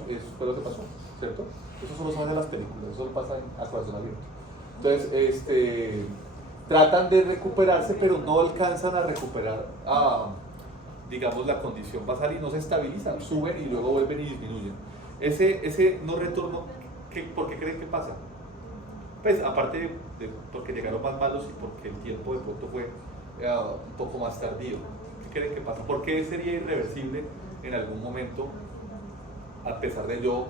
Eso fue lo que pasó, ¿cierto? Eso solo pasa en las películas, eso solo pasa a corazón abierto. Entonces, tratan de recuperarse, pero no alcanzan a recuperar, digamos, la condición basal y no se estabilizan, suben y luego vuelven y disminuyen. Ese no retorno, ¿por qué creen que pasa? Pues aparte de porque llegaron más malos y porque el tiempo de pronto fue un poco más tardío. ¿Qué creen que pasa? ¿Por qué sería irreversible en algún momento, a pesar de yo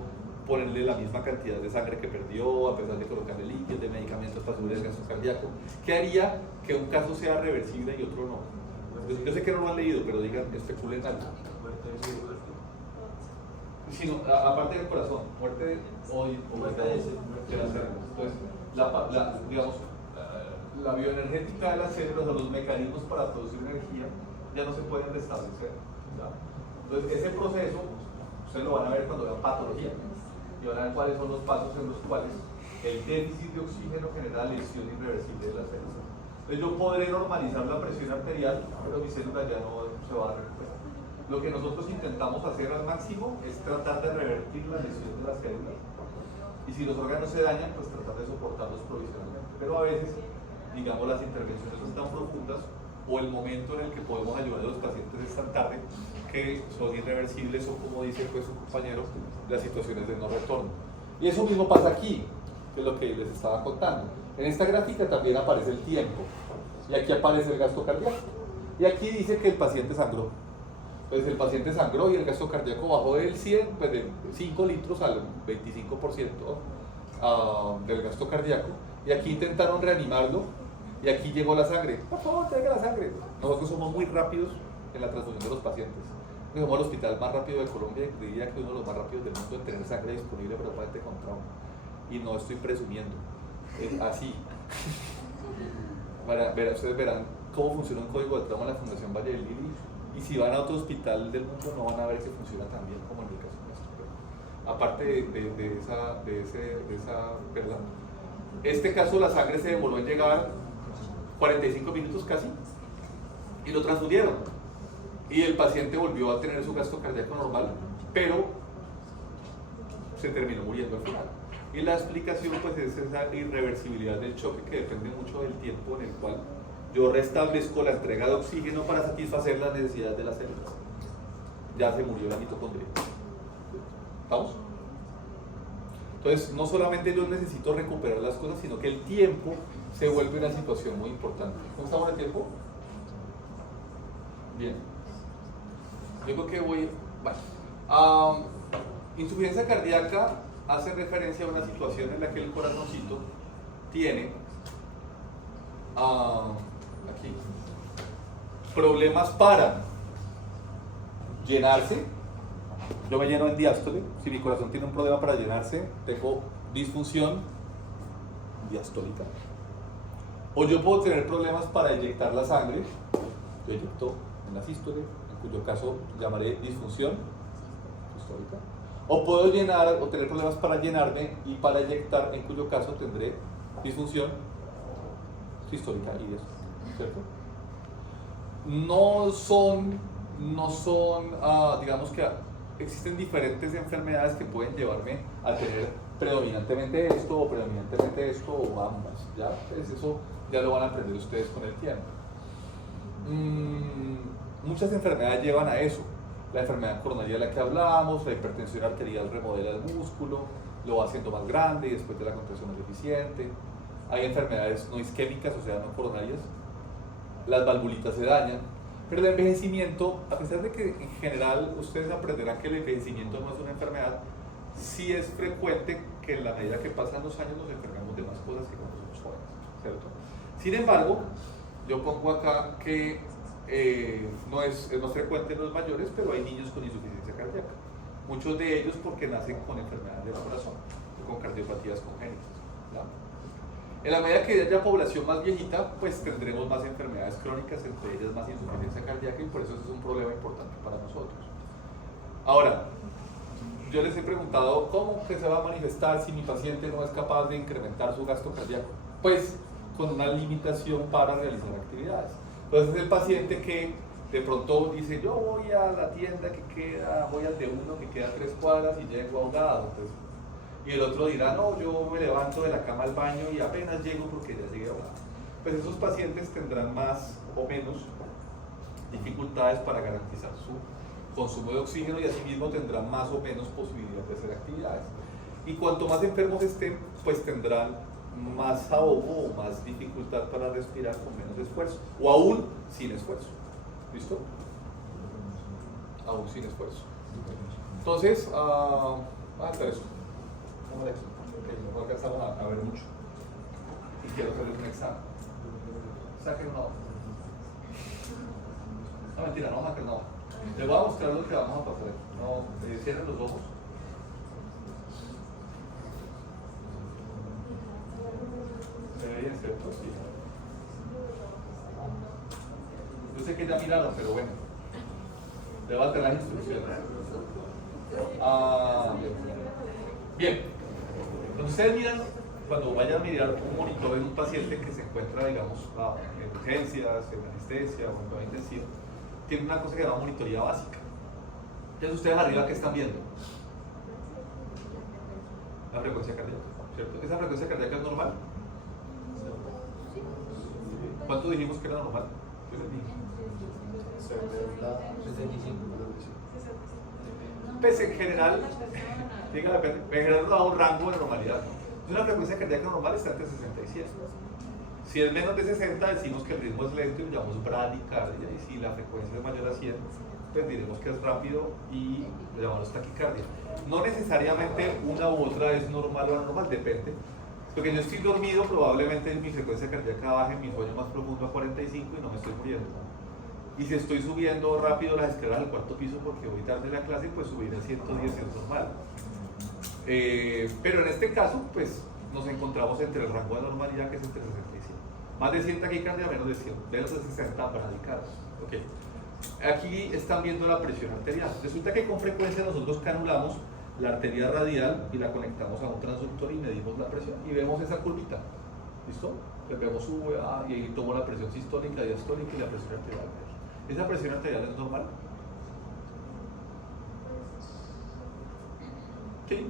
ponerle la misma cantidad de sangre que perdió, a pesar de colocarle líquidos, de medicamentos para subir el gasto cardíaco? ¿Qué haría que un caso sea reversible y otro no? Yo sé que no lo han leído, pero digan, especulen algo. Sino, aparte del corazón, muerte o de las células. Entonces, digamos, la bioenergética de las células o los mecanismos para producir energía ya no se pueden restablecer, ¿ya? Entonces, ese proceso ustedes lo van a ver cuando vean patología y van a ver cuáles son los pasos en los cuales el déficit de oxígeno genera lesión irreversible de las células. Entonces, yo podré normalizar la presión arterial, pero mi célula ya no se va a recuperar. Lo que nosotros intentamos hacer al máximo es tratar de revertir la lesión de las células, y si los órganos se dañan, pues tratar de soportarlos provisionalmente. Pero a veces, digamos, las intervenciones son tan profundas o el momento en el que podemos ayudar a los pacientes es tan tarde que son irreversibles, o, como dice pues su compañero, las situaciones de no retorno. Y eso mismo pasa aquí, que es lo que les estaba contando. En esta gráfica también aparece el tiempo, y aquí aparece el gasto cardíaco, y aquí dice que el paciente sangró. Pues el paciente sangró y el gasto cardíaco bajó del 100, pues de 5 litros al 25% del gasto cardíaco, y aquí intentaron reanimarlo y aquí llegó la sangre. Por favor, traiga la sangre. Nosotros somos muy rápidos en la transfusión de los pacientes. Somos el hospital más rápido de Colombia, y diría que uno de los más rápidos del mundo en tener sangre disponible para paciente con trauma. Y no estoy presumiendo, es así. Ustedes verán cómo funciona un código de trauma en la Fundación Valle del Lili. Y si van a otro hospital del mundo no van a ver que funciona tan bien como en el caso nuestro. Pero aparte de esa verdad, este caso la sangre se demoró en llegar 45 minutos casi y lo transfundieron. Y el paciente volvió a tener su gasto cardíaco normal, pero se terminó muriendo al final. Y la explicación pues es esa irreversibilidad del choque, que depende mucho del tiempo en el cual yo restablezco la entrega de oxígeno para satisfacer las necesidades de las células. Ya se murió la mitocondria. ¿Vamos? Entonces, no solamente yo necesito recuperar las cosas, sino que el tiempo se vuelve una situación muy importante. ¿Cómo estamos en tiempo? Bien. Yo creo que voy... Bueno. Insuficiencia cardíaca hace referencia a una situación en la que el corazoncito tiene... aquí, problemas para llenarse. Yo me lleno en diástole. Si mi corazón tiene un problema para llenarse, tengo disfunción diastólica. O yo puedo tener problemas para inyectar la sangre. Yo inyecto en la sístole, en cuyo caso llamaré disfunción sistólica. O puedo llenar o tener problemas para llenarme y para inyectar, en cuyo caso tendré disfunción sistólica y eso, ¿cierto? No son, digamos que existen diferentes enfermedades que pueden llevarme a tener predominantemente esto o predominantemente esto o ambas, ¿ya? Pues eso ya lo van a aprender ustedes con el tiempo. Muchas enfermedades llevan a eso. La enfermedad coronaria de la que hablábamos, la hipertensión arterial remodela el músculo, lo va haciendo más grande y después de la contracción más eficiente. Hay enfermedades no isquémicas, o sea, no coronarias. Las valvulitas se dañan. Pero el envejecimiento, a pesar de que en general ustedes aprenderán que el envejecimiento no es una enfermedad, sí es frecuente que en la medida que pasan los años nos enfermemos de más cosas que cuando somos jóvenes, ¿cierto? Sin embargo, yo pongo acá que no es más frecuente en los mayores, pero hay niños con insuficiencia cardíaca. Muchos de ellos porque nacen con enfermedades del corazón, o con cardiopatías congénitas, ¿ya? En la medida que haya población más viejita, pues tendremos más enfermedades crónicas, entre ellas más insuficiencia cardíaca, y por eso es un problema importante para nosotros. Ahora, yo les he preguntado cómo que se va a manifestar si mi paciente no es capaz de incrementar su gasto cardíaco. Pues con una limitación para realizar actividades. Entonces el paciente que de pronto dice, yo voy a la tienda que queda, voy al de uno que queda 3 cuadras y llego ahogado. Pues, y el otro dirá, no, yo me levanto de la cama al baño y apenas llego porque ya llegué ahogado. Pues esos pacientes tendrán más o menos dificultades para garantizar su consumo de oxígeno y asimismo tendrán más o menos posibilidad de hacer actividades. Y cuanto más enfermos estén, pues tendrán más ahogo o más dificultad para respirar con menos esfuerzo, o aún sin esfuerzo. ¿Listo? Aún sin esfuerzo. Entonces, vamos a hacer eso. Vamos a eso, porque no alcanzamos a ver mucho. Y quiero hacerles un examen. Saquen una hoja. No, mentira, no vamos a sacar una hoja. Les voy a mostrar lo que vamos a pasar. No, cierren los ojos. Se ve bien, ¿cierto? Sí. Yo sé que ya miraron, pero bueno. Le voy a tener las instrucciones. Bien. Entonces ustedes miran, cuando vayan a mirar un monitor en un paciente que se encuentra, digamos, en urgencias, en anestesia o en cuidado intensivo, tiene una cosa que se llama monitoría básica. Entonces ustedes arriba, ¿qué están viendo? La frecuencia cardíaca, ¿cierto? ¿Esa frecuencia cardíaca es normal? ¿Cuánto dijimos que era normal? ¿Qué les dije? 65. Pues en general, en general nos da un rango de normalidad. Una frecuencia cardíaca normal está entre 60 y 100. Si es menos de 60, decimos que el ritmo es lento y lo llamamos bradicardia, y si la frecuencia es mayor a 100, pues diremos que es rápido y lo llamamos taquicardia. No necesariamente una u otra es normal o anormal, depende. Porque yo estoy dormido, probablemente mi frecuencia cardíaca baje en mi sueño más profundo a 45 y no me estoy muriendo. Y si estoy subiendo rápido las escaleras al 4.º piso porque voy tarde a la clase, pues subir a 110 es normal. Pero en este caso, pues nos encontramos entre el rango de normalidad, que es entre 60 y 100. Más de 100 taquicardia, menos de 100, menos de 60 bradicardia. Okay. Aquí están viendo la presión arterial. Resulta que con frecuencia nosotros canulamos la arteria radial y la conectamos a un transductor y medimos la presión y vemos esa curvita. ¿Listo? Le vemos sube, y ahí tomo la presión sistólica, diastólica y la presión arterial. ¿Esa presión arterial es normal? Sí.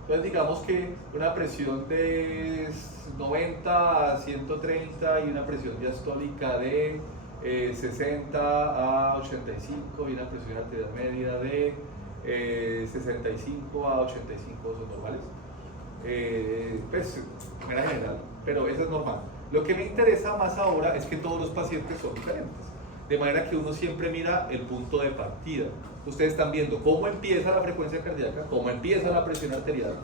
Entonces digamos que una presión de 90 a 130 y una presión diastólica de 60 a 85 y una presión arterial media de 65 a 85 son normales. Pues, de manera general, pero eso es normal. Lo que me interesa más ahora es que todos los pacientes son diferentes, de manera que uno siempre mira el punto de partida. Ustedes están viendo cómo empieza la frecuencia cardíaca, cómo empieza la presión arterial.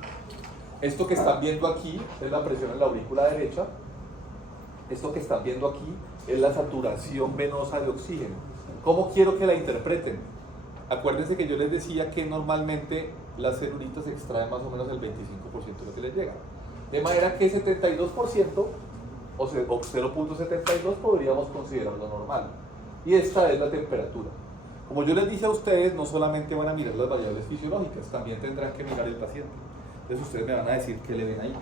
Esto que están viendo aquí es la presión en la aurícula derecha. Esto que están viendo aquí es la saturación venosa de oxígeno. ¿Cómo quiero que la interpreten? Acuérdense que yo les decía que normalmente las celulitas extraen más o menos el 25% de lo que les llega. De manera que 72% o 0.72 podríamos considerarlo normal. Y esta es la temperatura. Como yo les dije a ustedes, no solamente van a mirar las variables fisiológicas, también tendrán que mirar el paciente. Entonces ustedes me van a decir qué le ven ahí.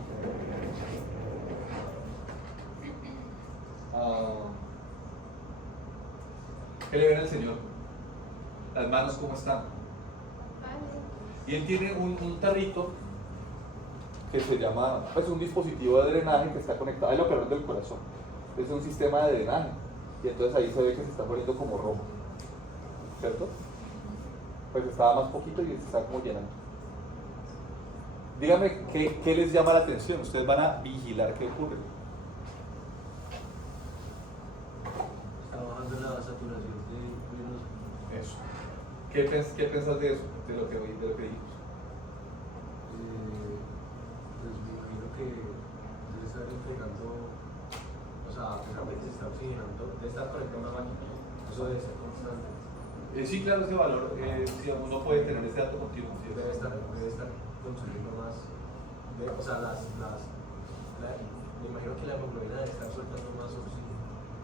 ¿Qué le ven al señor? Las manos, ¿cómo están? Y él tiene un tarrito que se llama, pues un dispositivo de drenaje que está conectado al operador del corazón. Es un sistema de drenaje y entonces ahí se ve que se está poniendo como rojo, ¿cierto? Pues estaba más poquito y se está como llenando. Dígame qué les llama la atención. Ustedes van a vigilar qué ocurre. Está bajando la saturación de venosa. Eso. ¿Qué piensas de eso? De lo que dijimos. Pues me imagino que debe estar entregando, o sea, a pesar de que se está oxigenando, debe estar conectado a una máquina, eso debe ser constante. Sí, claro, ese valor, si uno puede tener ese dato continuo. ¿Sí? Debe estar consumiendo más, o sea, me imagino que la hemoglobina debe estar soltando más oxígeno.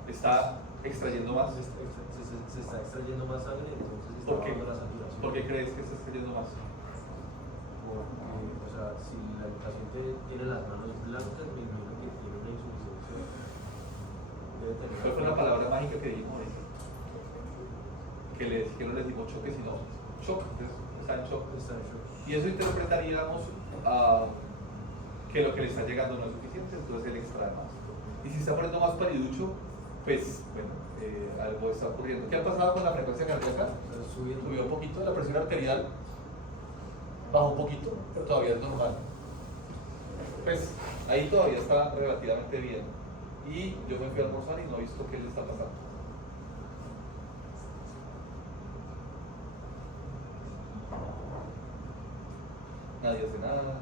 Está extrayendo más. Se está extrayendo más sangre, entonces se está ¿Por qué? bajando la saturación. ¿Por qué crees que está extrayendo más? Porque, o sea, si el paciente tiene las manos blancas, me imagino que tiene una insuficiencia. Debe tener. ¿Cuál fue la palabra mágica que dijimos ahorita? Que no les dimos choque, sino shock. Está en shock. Está en shock. Y eso interpretaríamos que lo que le está llegando no es suficiente, entonces él extrae más. Y si está poniendo más paliducho, pues bueno, algo está ocurriendo. ¿Qué ha pasado con la frecuencia cardíaca? Subió un poquito, la presión arterial bajó un poquito, pero todavía es normal. Pues ahí todavía está relativamente bien. Y yo me fui a almorzar y no he visto qué le está pasando. Nadie hace nada.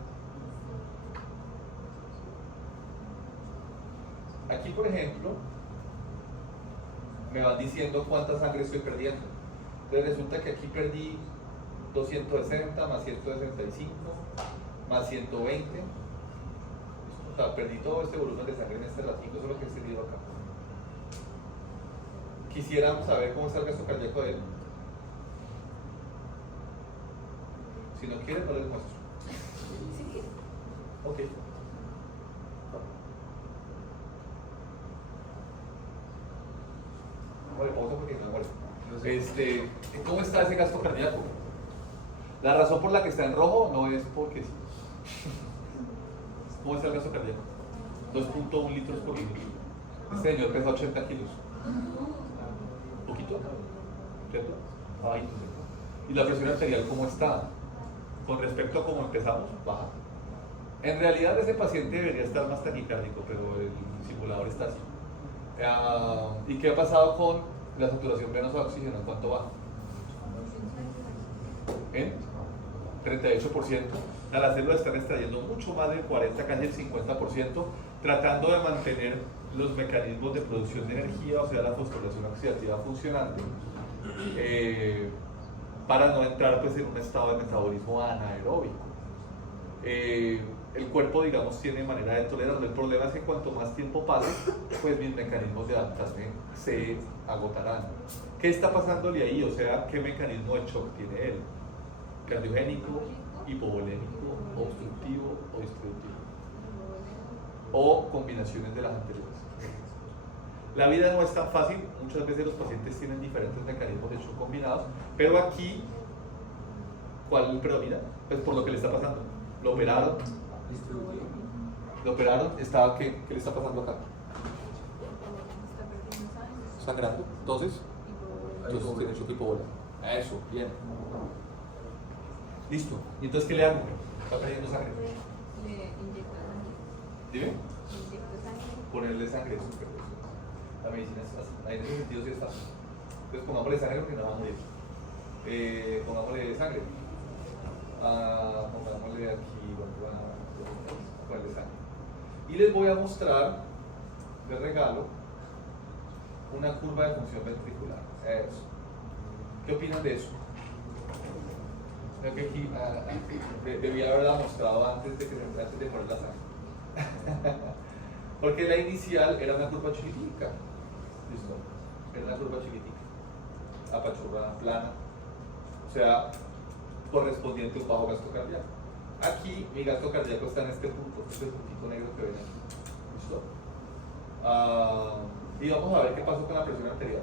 Aquí, por ejemplo, me van diciendo cuánta sangre estoy perdiendo. Entonces resulta que aquí perdí 260 más 165 más 120. O sea, perdí todo este volumen de sangre en este ratico, eso es lo que he extendido acá. Quisiéramos saber cómo está el gasto cardíaco de él. Si no quieren, no les muestro. Ok. Vale, pausa porque no me muero. ¿Cómo está ese gasto cardíaco? La razón por la que está en rojo no es porque sí. ¿Cómo está el gasto cardíaco? 2.1 litros por minuto. Este señor pesa 80 kilos. ¿Poquito? ¿Cierto? Ay, no sé. ¿Y la presión arterial cómo está? Con respecto a cómo empezamos, baja. En realidad ese paciente debería estar más taquicárdico, pero el simulador está así. ¿Y qué ha pasado con la saturación venosa de oxígeno? ¿En cuánto baja? En 38%. Las células están extrayendo mucho más del 40, casi el 50%, tratando de mantener los mecanismos de producción de energía, o sea, la fosforilación oxidativa funcionando, para no entrar pues, en un estado de metabolismo anaeróbico. El cuerpo, digamos, tiene manera de tolerarlo. El problema es que cuanto más tiempo pase, pues mis mecanismos de adaptación se agotarán. ¿Qué está pasándole ahí? O sea, ¿qué mecanismo de shock tiene él? ¿Cardiogénico, hipovolémico, obstructivo o distributivo? O combinaciones de las anteriores. La vida no es tan fácil, muchas veces los pacientes tienen diferentes mecanismos de shock combinados, pero aquí, ¿cuál predomina? Pues por lo que le está pasando. Lo operaron, ¿qué le está pasando acá? Sangrando, entonces tiene shock hipovolémico. Eso, bien. Listo. ¿Y entonces qué le hago? Está perdiendo sangre. Le inyecta sangre. ¿Dime? Inyecta sangre. Ponerle sangre es súper fácil. La medicina es fácil. Ahí en ese sentido sí es fácil. Entonces pongámosle sangre porque no va a morir. Pongámosle sangre. Pongámosle aquí, pongámosle sangre. Y les voy a mostrar de regalo una curva de función ventricular. Eso. ¿Qué opinan de eso? Creo que aquí debía haberla mostrado antes de poner la sangre. Porque la inicial era una curva chiquitica. ¿Listo? Era una curva chiquitica. Apachurrada, plana. O sea, correspondiente a un bajo gasto cardíaco. Aquí mi gasto cardíaco está en este punto, este puntito negro que ven aquí. ¿Listo? Y vamos a ver qué pasó con la presión arterial.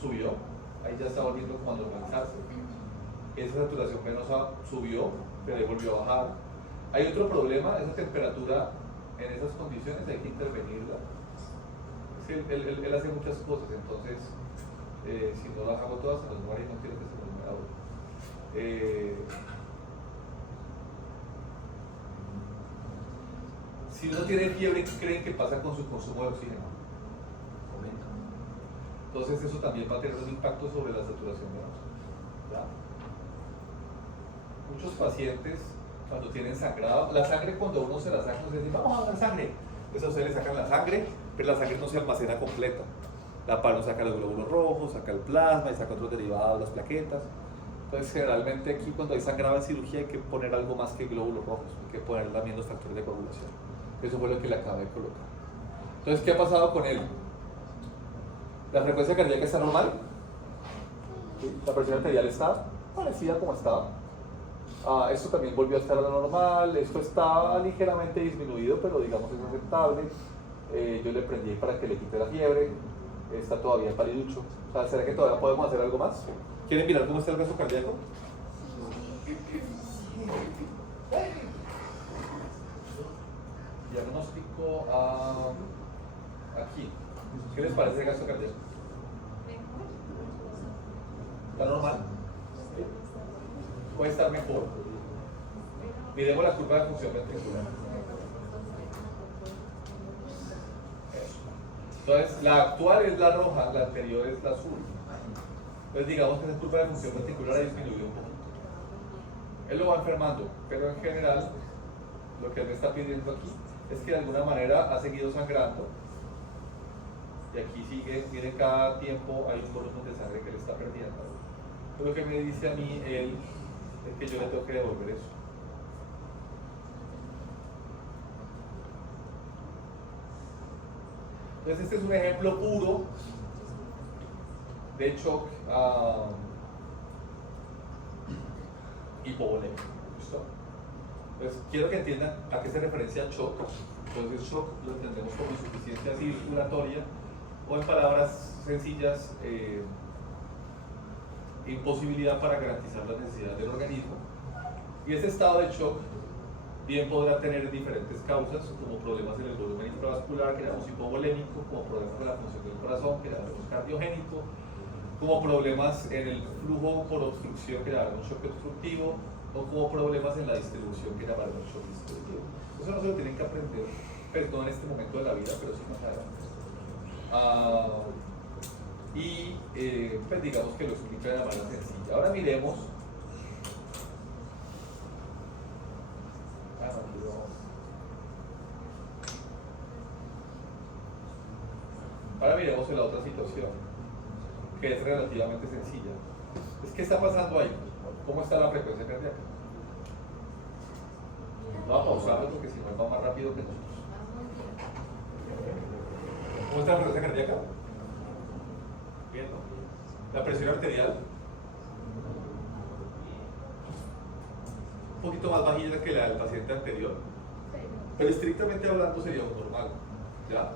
Subió. Ahí ya está volviendo como a normalizarse. esa saturación venosa subió, pero volvió a bajar. Hay otro problema, esa temperatura en esas condiciones hay que intervenirla. Es que él hace muchas cosas, entonces si no las hago todas se nos muere y no quiero que se nos muera ahora. Si uno tiene fiebre, ¿qué creen que pasa con su consumo de oxígeno? Aumenta. Entonces eso también va a tener un impacto sobre la saturación venosa. ¿Ya? Muchos pacientes cuando tienen sangrado, la sangre cuando uno se la saca, uno se dice, vamos a dar sangre. Entonces a ustedes le sacan la sangre, pero la sangre no se almacena completa. La paro saca los glóbulos rojos, saca el plasma y saca otros derivados, las plaquetas. Entonces generalmente aquí cuando hay sangrado en cirugía hay que poner algo más que glóbulos rojos, hay que poner también los factores de coagulación. Eso fue lo que le acabé de colocar. Entonces, ¿qué ha pasado con él? La frecuencia cardíaca está normal. La presión arterial está parecida como estaba. Esto también volvió a estar a lo normal. Esto está ligeramente disminuido, pero digamos es aceptable. Yo le prendí para que le quite la fiebre. Está todavía paliducho. O sea, ¿será que todavía podemos hacer algo más? ¿Quieren mirar cómo está el gasto cardíaco? Diagnóstico aquí. ¿Qué les parece el gasto cardíaco? ¿Está normal? Puede estar mejor. Miremos la curva de función ventricular. Eso. Entonces, la actual es la roja, la anterior es la azul. Entonces, digamos que esa curva de función ventricular ha disminuido un poquito. Él lo va enfermando, pero en general, lo que él me está pidiendo aquí es que de alguna manera ha seguido sangrando. Y aquí sigue, miren, cada tiempo hay un volumen de sangre que le está perdiendo. Lo que me dice a mí él es que yo le tengo que devolver eso. Entonces este es un ejemplo puro de shock hipovolémico. ¿Listo? Entonces quiero que entiendan a qué se referencia shock. Entonces shock lo entendemos como insuficiencia circulatoria o en palabras sencillas imposibilidad para garantizar las necesidades del organismo. Y ese estado de shock bien podrá tener diferentes causas, como problemas en el volumen intravascular, que llamamos hipovolémico, como problemas en la función del corazón, que llamamos cardiogénico, como problemas en el flujo por obstrucción, que llamamos shock obstructivo, o como problemas en la distribución, que llamamos shock distributivo. Eso no se lo tienen que aprender, pues no en este momento de la vida, pero sí más adelante. Pues digamos que lo explica de manera sencilla. Ahora miremos. Ahora miremos en la otra situación, que es relativamente sencilla. ¿Qué está pasando ahí? ¿Cómo está la frecuencia cardíaca? Vamos a pausarlo porque si no va más rápido que nosotros. ¿Cómo está la frecuencia cardíaca? Bien, ¿no? La presión arterial. Un poquito más bajita que la del paciente anterior. Pero estrictamente hablando sería un normal. ¿Ya?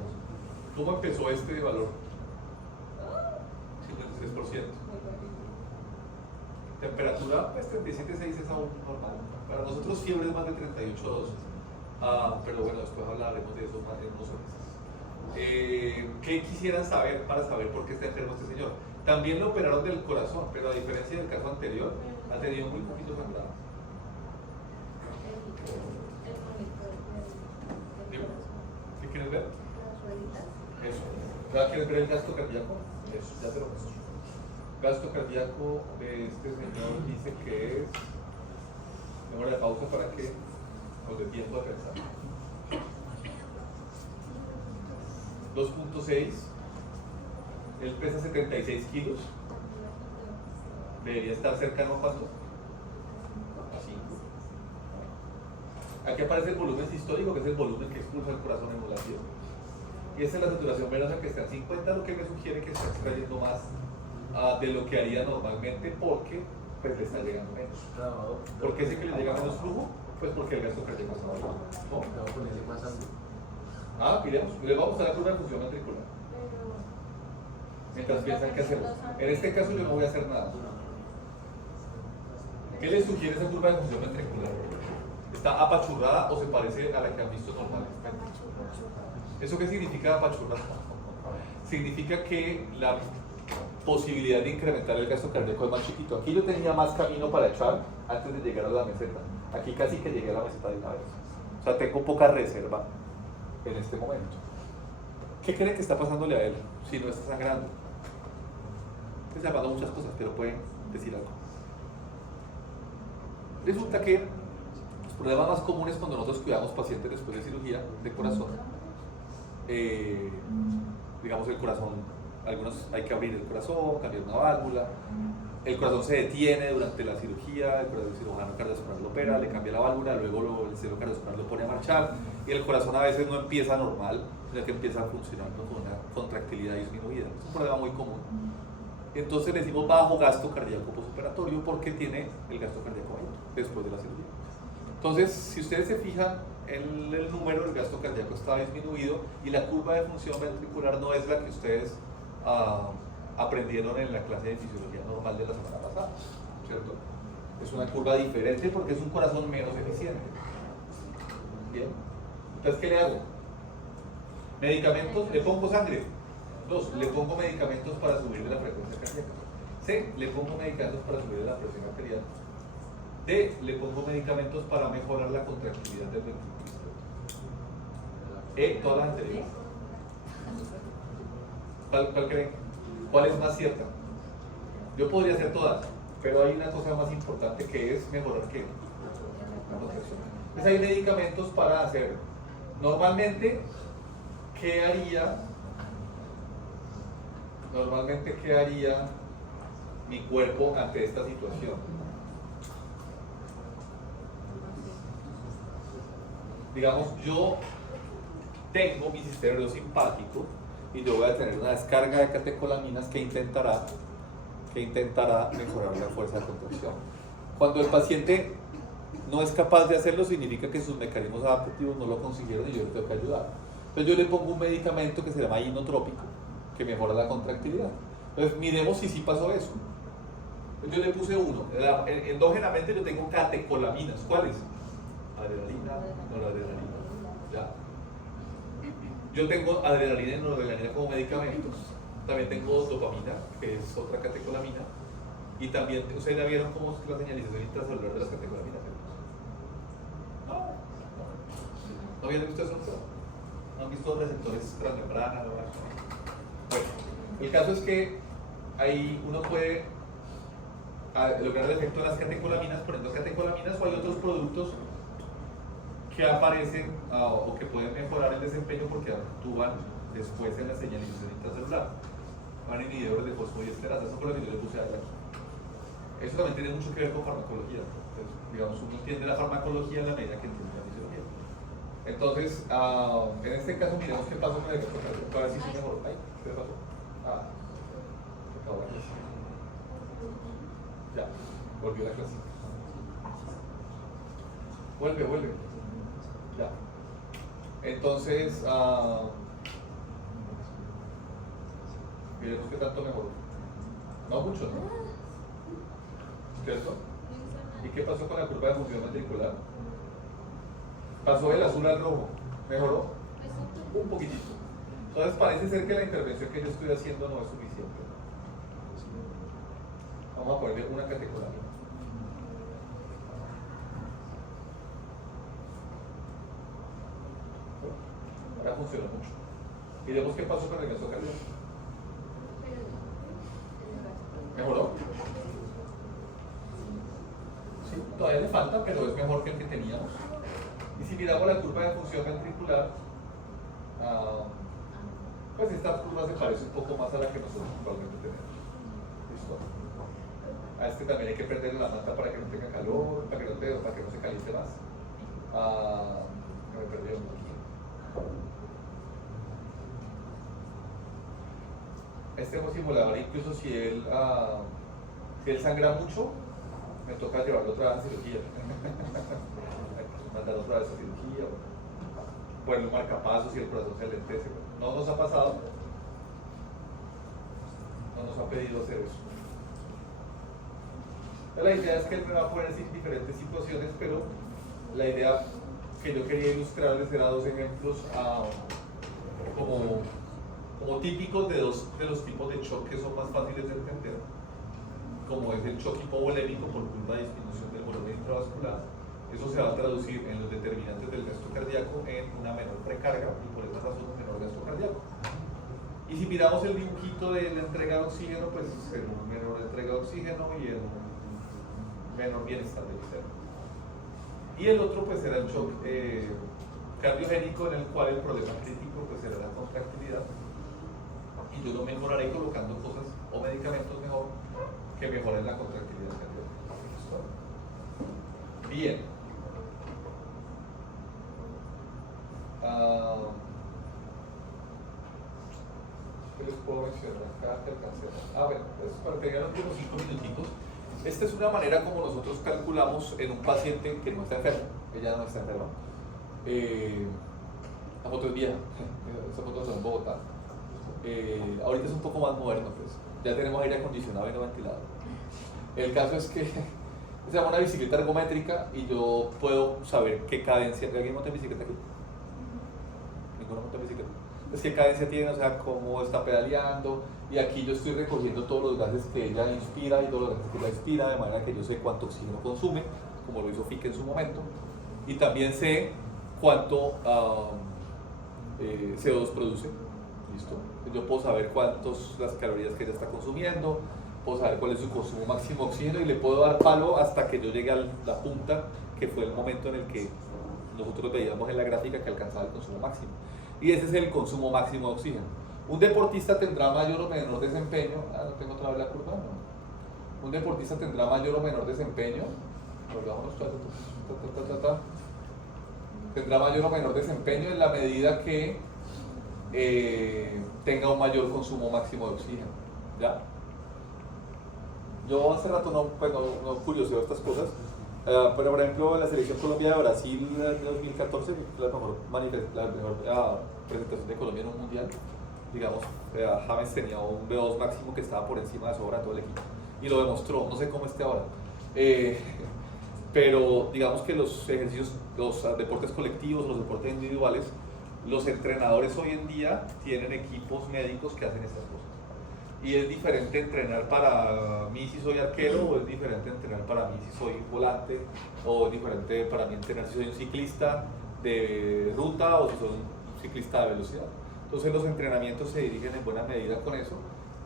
¿Cómo empezó este valor? 53%. Temperatura, pues 37.6 es aún normal. Para nosotros fiebre es más de 38.2. Pero bueno, después hablaremos de eso más en unos meses. ¿Qué quisieran saber para saber por qué está enfermo este señor? También lo operaron del corazón, pero a diferencia del caso anterior, ha tenido muy poquito sangrado. ¿Qué quieres ver? Eso. ¿Ya quieres ver el gasto cardíaco? Eso, ya te lo muestro. Gasto cardíaco de este señor dice que es. Démosle la pausa para que nos dé tiempo de pensar. 2.6. Él pesa 76 kilos. Debería estar cercano a cuánto? A 5. Aquí aparece el volumen sistólico, que es el volumen que expulsa el corazón en ovulación. Y esa es la saturación venosa que está en 50, lo que me sugiere que está extrayendo más de lo que haría normalmente, porque pues le está llegando menos. ¿Por qué sé que le llega menos flujo? Pues porque el gasto cardíaco está bajo. ¿No? Miremos, le vamos a mostrar la curva de función ventricular. Mientras piensan qué hacemos. En este caso yo no voy a hacer nada. ¿Qué le sugiere esa curva de función ventricular? ¿Está apachurrada o se parece a la que han visto normalmente? ¿Eso qué significa apachurrada? Significa que la posibilidad de incrementar el gasto cardíaco es más chiquito. Aquí yo tenía más camino para echar antes de llegar a la meseta. Aquí casi que llegué a la meseta de una vez. O sea, tengo poca reserva en este momento. ¿Qué creen que está pasándole a él si no está sangrando? Está llamando muchas cosas, pero pueden decir algo. Resulta que los problemas más comunes cuando nosotros cuidamos pacientes después de cirugía de corazón, digamos el corazón, algunos hay que abrir el corazón, cambiar una válvula, el corazón se detiene durante la cirugía, el cirujano cardiovascular lo opera, le cambia la válvula, luego el cirujano cardiovascular lo pone a marchar y el corazón a veces no empieza normal, sino que empieza funcionando con una contractilidad disminuida. Es un problema muy común. Entonces le decimos bajo gasto cardíaco postoperatorio porque tiene el gasto cardíaco alto después de la cirugía. Entonces, si ustedes se fijan, el número del gasto cardíaco está disminuido y la curva de función ventricular no es la que ustedes aprendieron en la clase de fisiología normal de la semana pasada, ¿cierto? Es una curva diferente porque es un corazón menos eficiente. Bien, entonces, ¿qué le hago? Medicamentos, le pongo sangre. 2, le pongo medicamentos para subir la frecuencia cardíaca. C, le pongo medicamentos para subir la presión arterial. D, le pongo medicamentos para mejorar la contractilidad del ventrículo. E, todas las anteriores. ¿Cuál creen? ¿Cuál es más cierta? Yo podría hacer todas, pero hay una cosa más importante que es mejorar ¿qué? La contracción. Entonces hay medicamentos para hacer. Normalmente, ¿qué haría mi cuerpo ante esta situación? Digamos, yo tengo mi sistema nervioso simpático y yo voy a tener una descarga de catecolaminas que intentará mejorar la fuerza de contracción. Cuando el paciente no es capaz de hacerlo, significa que sus mecanismos adaptativos no lo consiguieron y yo le tengo que ayudar. Entonces yo le pongo un medicamento que se llama inotrópico, que mejora la contractilidad. Entonces miremos si sí pasó eso. Yo le puse uno. Endógenamente yo tengo catecolaminas. ¿Cuáles? Adrenalina, noradrenalina. Ya. Yo tengo adrenalina y noradrenalina como medicamentos. También tengo dopamina, que es otra catecolamina. Y también, ¿ustedes ya vieron cómo es la señalización intracelular de las catecolaminas? ¿No habían visto eso? ¿No han visto receptores transmembrana? Bueno, el caso es que ahí uno puede lograr el efecto de las catecolaminas poniendo catecolaminas, o hay otros productos que aparecen o que pueden mejorar el desempeño porque actúan después en la señalización intracelular. Van inhibidores de fosfodiesterasa, eso fue lo que yo le puse ahí aquí. Eso también tiene mucho que ver con farmacología. Entonces, digamos, uno entiende la farmacología en la medida que entiende la fisiología. Entonces, en este caso, miremos qué pasó con el gasto cardíaco. A ver si sí mejoró. Ay, ¿qué pasó? Se acabó la clase. Ya, volvió la clase. Vuelve. Ya. Entonces, miremos qué tanto mejoró. No mucho, ¿no? ¿Cierto? ¿Y qué pasó con la curva de función ventricular? Pasó del azul al rojo. ¿Mejoró? Un poquitito. Entonces parece ser que la intervención que yo estoy haciendo no es suficiente. Vamos a ponerle una catecolamina. Ahora funciona mucho. Miremos qué pasó con el gasto cardíaco. ¿Mejoró? Sí, todavía le falta, pero es mejor que el que teníamos. Y si miramos la curva de función ventricular, pues esta curva se parece un poco más a la que nosotros actualmente tenemos. ¿Listo? A este también hay que perderle la manta para que no tenga calor, para que no se caliente más. Me perdí un poquito. Este hemosimulador, incluso si él sangra mucho, me toca llevarlo otra vez a cirugía. Mandar otra vez a cirugía, ponerle un marcapasos y el corazón se alentece. No nos ha pasado, no nos ha pedido hacer eso. La idea es que él me va a poner diferentes situaciones, pero la idea que yo quería ilustrarles era dos ejemplos como típicos de dos de los tipos de shock que son más fáciles de entender, como es el shock hipovolémico por culpa de disminución del volumen intravascular. Eso se va a traducir en los determinantes del gasto cardíaco en una menor precarga y por esa razón un menor gasto cardíaco. Y si miramos el dibujito de la entrega de oxígeno, pues en un menor entrega de oxígeno y en un menor bienestar del cerebro. Y el otro pues era el shock cardiogénico, en el cual el problema crítico pues era la contractilidad, y yo lo mejoraré colocando cosas o medicamentos mejor que mejoren la contractilidad cardíaca. Bien. ¿Qué les puedo mencionar acá que alcancemos? Bueno, pues para pegar los últimos 5 minutitos. Esta es una manera como nosotros calculamos en un paciente que no está enfermo. Ella no está enferma. La foto es vieja. Esa foto está en Bogotá. Ahorita es un poco más moderno, pues. Ya tenemos aire acondicionado y no ventilado. El caso es que se llama una bicicleta ergométrica y yo puedo saber qué cadencia. ¿Alguien monta en bicicleta aquí? ¿Ninguno monta en bicicleta? Es qué cadencia tiene, o sea, cómo está pedaleando. Y aquí yo estoy recogiendo todos los gases que ella inspira y todos los gases que ella expira, de manera que yo sé cuánto oxígeno consume, como lo hizo Fique en su momento. Y también sé cuánto CO2 produce. ¿Listo? Yo puedo saber cuántas las calorías que ella está consumiendo, puedo saber cuál es su consumo máximo de oxígeno y le puedo dar palo hasta que yo llegue a la punta, que fue el momento en el que nosotros veíamos en la gráfica que alcanzaba el consumo máximo. Y ese es el consumo máximo de oxígeno. Un deportista tendrá mayor o menor desempeño. No tengo otra vez la curva, no. Un deportista tendrá mayor o menor desempeño. Tendrá mayor o menor desempeño en la medida que tenga un mayor consumo máximo de oxígeno. ¿Ya? Yo hace rato no curioseo estas cosas, pero por ejemplo la selección Colombia de Brasil de 2014, la mejor presentación de Colombia en un mundial, digamos, James tenía un V2 máximo que estaba por encima de sobra de todo el equipo y lo demostró, no sé cómo esté ahora, pero digamos que los ejercicios, los deportes colectivos, los deportes individuales, los entrenadores hoy en día tienen equipos médicos que hacen estas cosas. Y es diferente entrenar para mí si soy arquero, o es diferente entrenar para mí si soy volante, o es diferente para mí entrenar si soy un ciclista de ruta o si soy un ciclista de velocidad. Entonces los entrenamientos se dirigen en buena medida con eso,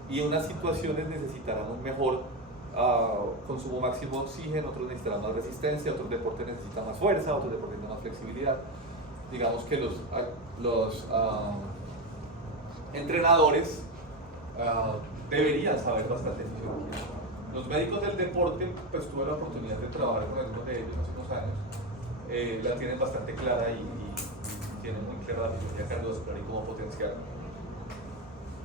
y unas situaciones necesitarán un mejor consumo máximo de oxígeno, otros necesitarán más resistencia, otros deportes necesitan más fuerza, otros deportes necesitan más flexibilidad. Digamos que los entrenadores deberían saber bastante fisiología. Los médicos del deporte, pues tuve la oportunidad de trabajar con algunos de ellos hace unos años, la tienen bastante clara y tienen muy clara la fisiología cardiovascular y cómo potenciar.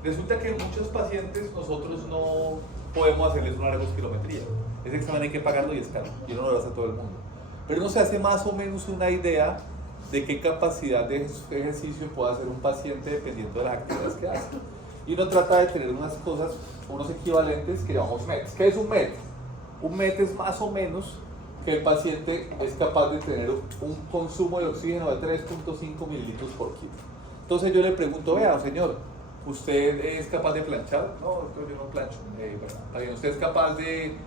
Resulta que en muchos pacientes nosotros no podemos hacerles una ergospirometría. Ese examen hay que pagarlo y es caro, y uno lo hace a todo el mundo. Pero uno se hace más o menos una idea de qué capacidad de ejercicio puede hacer un paciente dependiendo de las actividades que hace. Y uno trata de tener unas cosas, unos equivalentes que llamamos METs. ¿Qué es un MET? Un MET es más o menos que el paciente es capaz de tener un consumo de oxígeno de 3.5 mililitros por kilo. Entonces yo le pregunto, vea, señor, ¿usted es capaz de planchar? No, yo no plancho. Bueno, ¿usted es capaz de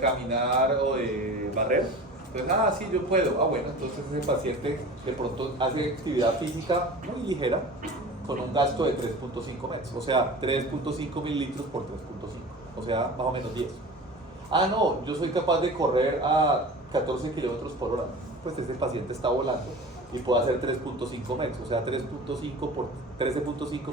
caminar o de barrer? Entonces, sí, yo puedo. Bueno, entonces ese paciente de pronto hace actividad física muy ligera con un gasto de 3.5 metros, o sea, 3.5 mililitros por 3.5, o sea, más o menos 10. No, yo soy capaz de correr a 14 kilómetros por hora. Pues ese paciente está volando y puede hacer 3.5 metros, o sea, 13.5 por 3.5,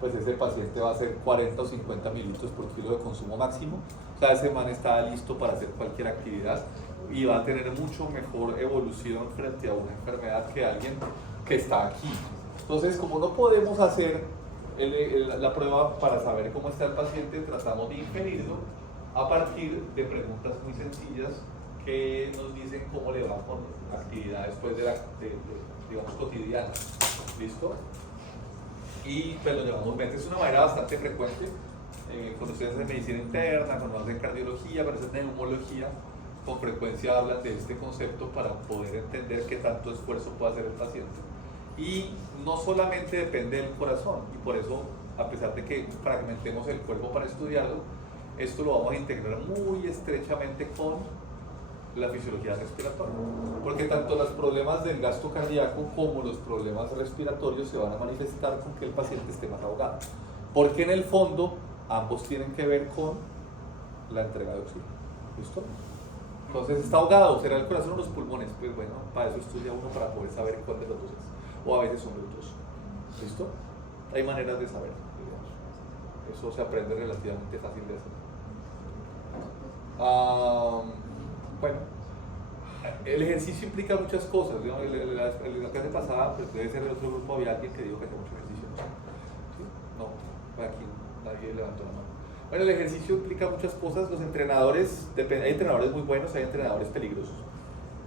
pues ese paciente va a hacer 40 o 50 mililitros por kilo de consumo máximo. O sea, ese man está listo para hacer cualquier actividad y va a tener mucho mejor evolución frente a una enfermedad que alguien que está aquí. Entonces, como no podemos hacer la prueba para saber cómo está el paciente, tratamos de inferirlo a partir de preguntas muy sencillas que nos dicen cómo le va con actividades pues, digamos, cotidianas. ¿Listo? Y pues lo llamamos MET. Es una manera bastante frecuente. cuando ustedes hacen medicina interna, cuando hacen cardiología, cuando hacen neumología, con frecuencia hablan de este concepto para poder entender qué tanto esfuerzo puede hacer el paciente. Y no solamente depende del corazón, y por eso, a pesar de que fragmentemos el cuerpo para estudiarlo, esto lo vamos a integrar muy estrechamente con la fisiología respiratoria, porque tanto los problemas del gasto cardíaco como los problemas respiratorios se van a manifestar con que el paciente esté más ahogado, porque en el fondo ambos tienen que ver con la entrega de oxígeno. ¿Listo? Entonces, ¿está ahogado? ¿Será el corazón o los pulmones? Pues bueno, para eso estudia uno, para poder saber cuál de los dos es, o a veces son los dos. ¿Listo? Hay maneras de saber, digamos. Eso se aprende relativamente fácil de hacer. Bueno, el ejercicio implica muchas cosas, ¿no? La clase pasada, pues debe ser el otro grupo, había alguien que dijo que hacía mucho ejercicio, ¿no? ¿Sí? No, aquí nadie levantó la mano. Bueno, el ejercicio implica muchas cosas, los entrenadores, hay entrenadores muy buenos, hay entrenadores peligrosos,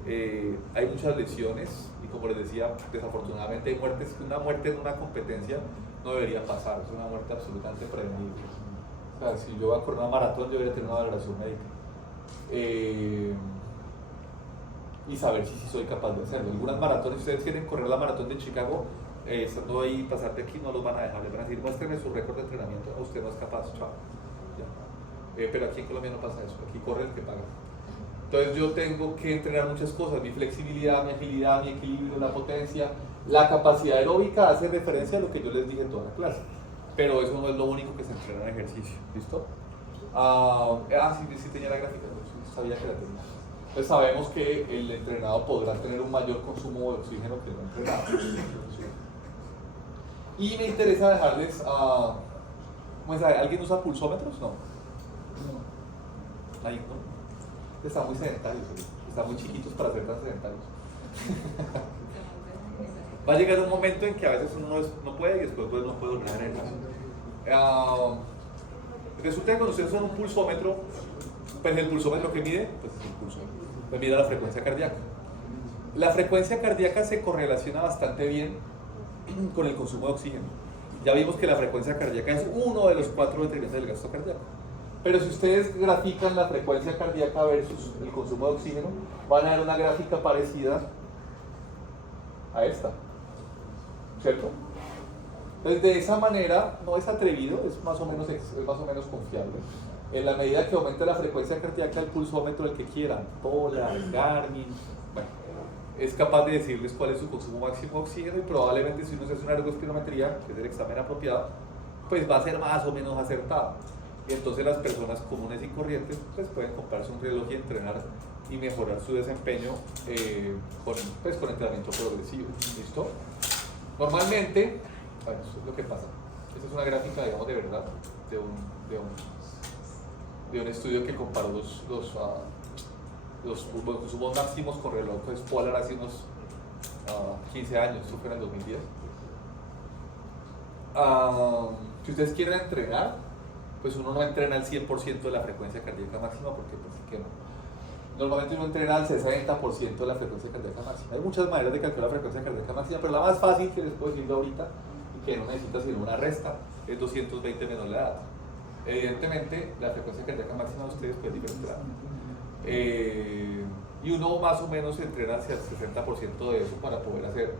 hay muchas lesiones y como les decía, desafortunadamente hay muertes, una muerte en una competencia no debería pasar, es una muerte absolutamente prevenible. O sea, si yo voy a correr una maratón, yo debería tener una valoración médica. Y saber si soy capaz de hacerlo. Algunas maratones, si ustedes quieren correr la maratón de Chicago, estando ahí, pasar de aquí, no los van a dejar, les van a decir, muéstrenme su récord de entrenamiento, usted no es capaz, chao. Pero aquí en Colombia no pasa eso, aquí corre el que paga. Entonces yo tengo que entrenar muchas cosas, mi flexibilidad, mi agilidad, mi equilibrio, la potencia, la capacidad aeróbica hace referencia a lo que yo les dije en toda la clase, pero eso no es lo único que se entrena en ejercicio, ¿listo? Sí tenía la gráfica, no sabía que la tenía. Entonces sabemos que el entrenado podrá tener un mayor consumo de oxígeno que el no entrenado. Y me interesa dejarles ¿alguien usa pulsómetros? No. Ahí no. Están muy sedentarios, están muy chiquitos para ser tan sedentarios. Va a llegar un momento en que a veces uno no puede y después no puede volver a ejercicio. Resulta que cuando ustedes usan un pulsómetro, pues el pulsómetro que mide, pues es el pulsómetro, pues mide la frecuencia cardíaca. La frecuencia cardíaca se correlaciona bastante bien con el consumo de oxígeno. Ya vimos que la frecuencia cardíaca es uno de los 4 determinantes del gasto cardíaco. Pero si ustedes grafican la frecuencia cardíaca versus el consumo de oxígeno, van a ver una gráfica parecida a esta, ¿cierto? Entonces, de esa manera, no es atrevido, es más o menos confiable. En la medida que aumente la frecuencia cardíaca, el pulsómetro, el que quieran, Polar, Garmin, bueno, es capaz de decirles cuál es su consumo máximo de oxígeno y probablemente si uno se hace una ergospirometría, que es el examen apropiado, pues va a ser más o menos acertado. Y entonces las personas comunes y corrientes pues pueden comprarse un reloj y entrenar y mejorar su desempeño con entrenamiento progresivo. ¿Listo? Normalmente, bueno, eso es lo que pasa. Esta es una gráfica, digamos, de verdad, de un estudio que comparó los consumos máximos con relojes Polar hace unos 15 años, eso fue en el 2010. Si ustedes quieren entrenar, pues uno no entrena al 100% de la frecuencia cardíaca máxima porque pues que no. Normalmente uno entrena al 60% de la frecuencia cardíaca máxima. Hay muchas maneras de calcular la frecuencia cardíaca máxima, pero la más fácil que les puedo decir ahorita y que no necesita sino una resta es 220 menos la edad. Evidentemente la frecuencia cardíaca máxima de ustedes puede diferenciar. Y uno más o menos entrena hacia el 60% de eso para poder hacer,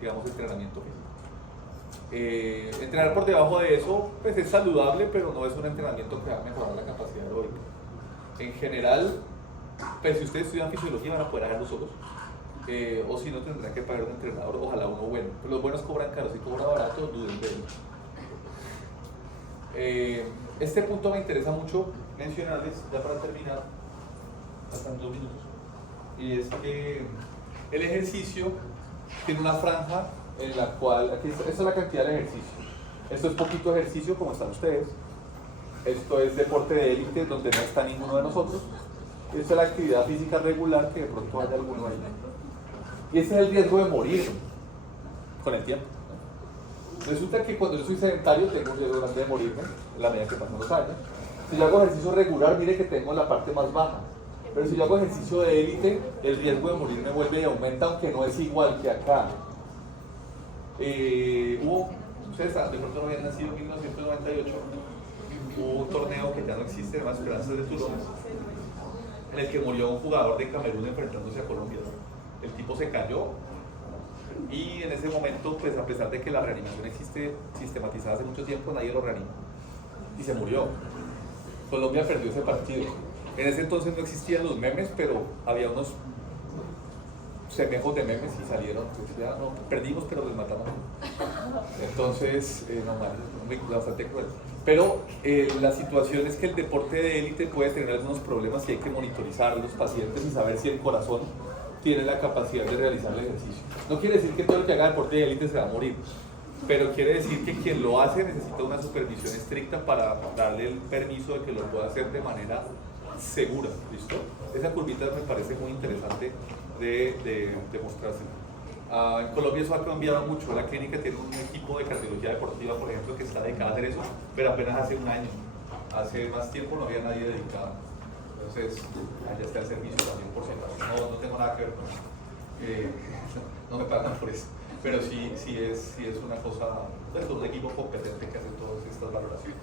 digamos, entrenamiento físico. Entrenar por debajo de eso pues es saludable, pero no es un entrenamiento que va a mejorar la capacidad aeróbica. En general, pues si ustedes estudian fisiología van a poder hacerlo solos, o si no tendrán que pagar un entrenador, ojalá uno bueno. Pero los buenos cobran caro, si cobra barato, duden de él. Este punto me interesa mucho mencionarles, ya para terminar, faltan 2 minutos, y es que el ejercicio tiene una franja en la cual, esta es la cantidad de ejercicio, esto es poquito ejercicio como están ustedes, esto es deporte de élite donde no está ninguno de nosotros, esta es la actividad física regular que de pronto haya alguno ahí, y ese es el riesgo de morir con el tiempo. Resulta que cuando yo soy sedentario tengo un riesgo grande de morirme en la medida que pasan los años. Si yo hago ejercicio regular, mire que tengo la parte más baja, pero si yo hago ejercicio de élite, el riesgo de morir me vuelve y aumenta, aunque no es igual que acá. Ustedes de pronto no habían nacido en 1998, hubo un torneo que ya no existe, además Esperanzas de Toulon, en el que murió un jugador de Camerún enfrentándose a Colombia. El tipo se cayó y en ese momento, pues a pesar de que la reanimación existe sistematizada hace mucho tiempo, nadie lo reanimó y se murió. Colombia perdió ese partido. En ese entonces no existían los memes, pero había unos semejos de memes y salieron, pues, ya, no, perdimos pero les matamos. Entonces, no mal, bastante cruel. Pero la situación es que el deporte de élite puede tener algunos problemas y hay que monitorizar a los pacientes y saber si el corazón tiene la capacidad de realizar el ejercicio. No quiere decir que todo el que haga deporte de élite se va a morir, pero quiere decir que quien lo hace necesita una supervisión estricta para darle el permiso de que lo pueda hacer de manera segura, ¿listo? Esa curvita me parece muy interesante de mostrársela. En Colombia eso ha cambiado mucho. La clínica tiene un equipo de cardiología deportiva, por ejemplo, que está dedicado a hacer eso, pero apenas hace un año. Hace más tiempo no había nadie dedicado. Entonces, allá está el servicio también, por si acaso. No tengo nada que ver con eso. No me pagan por eso. Pero sí es una cosa, pues, con un equipo competente que hace todas estas valoraciones.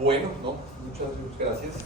Bueno, no, muchas gracias.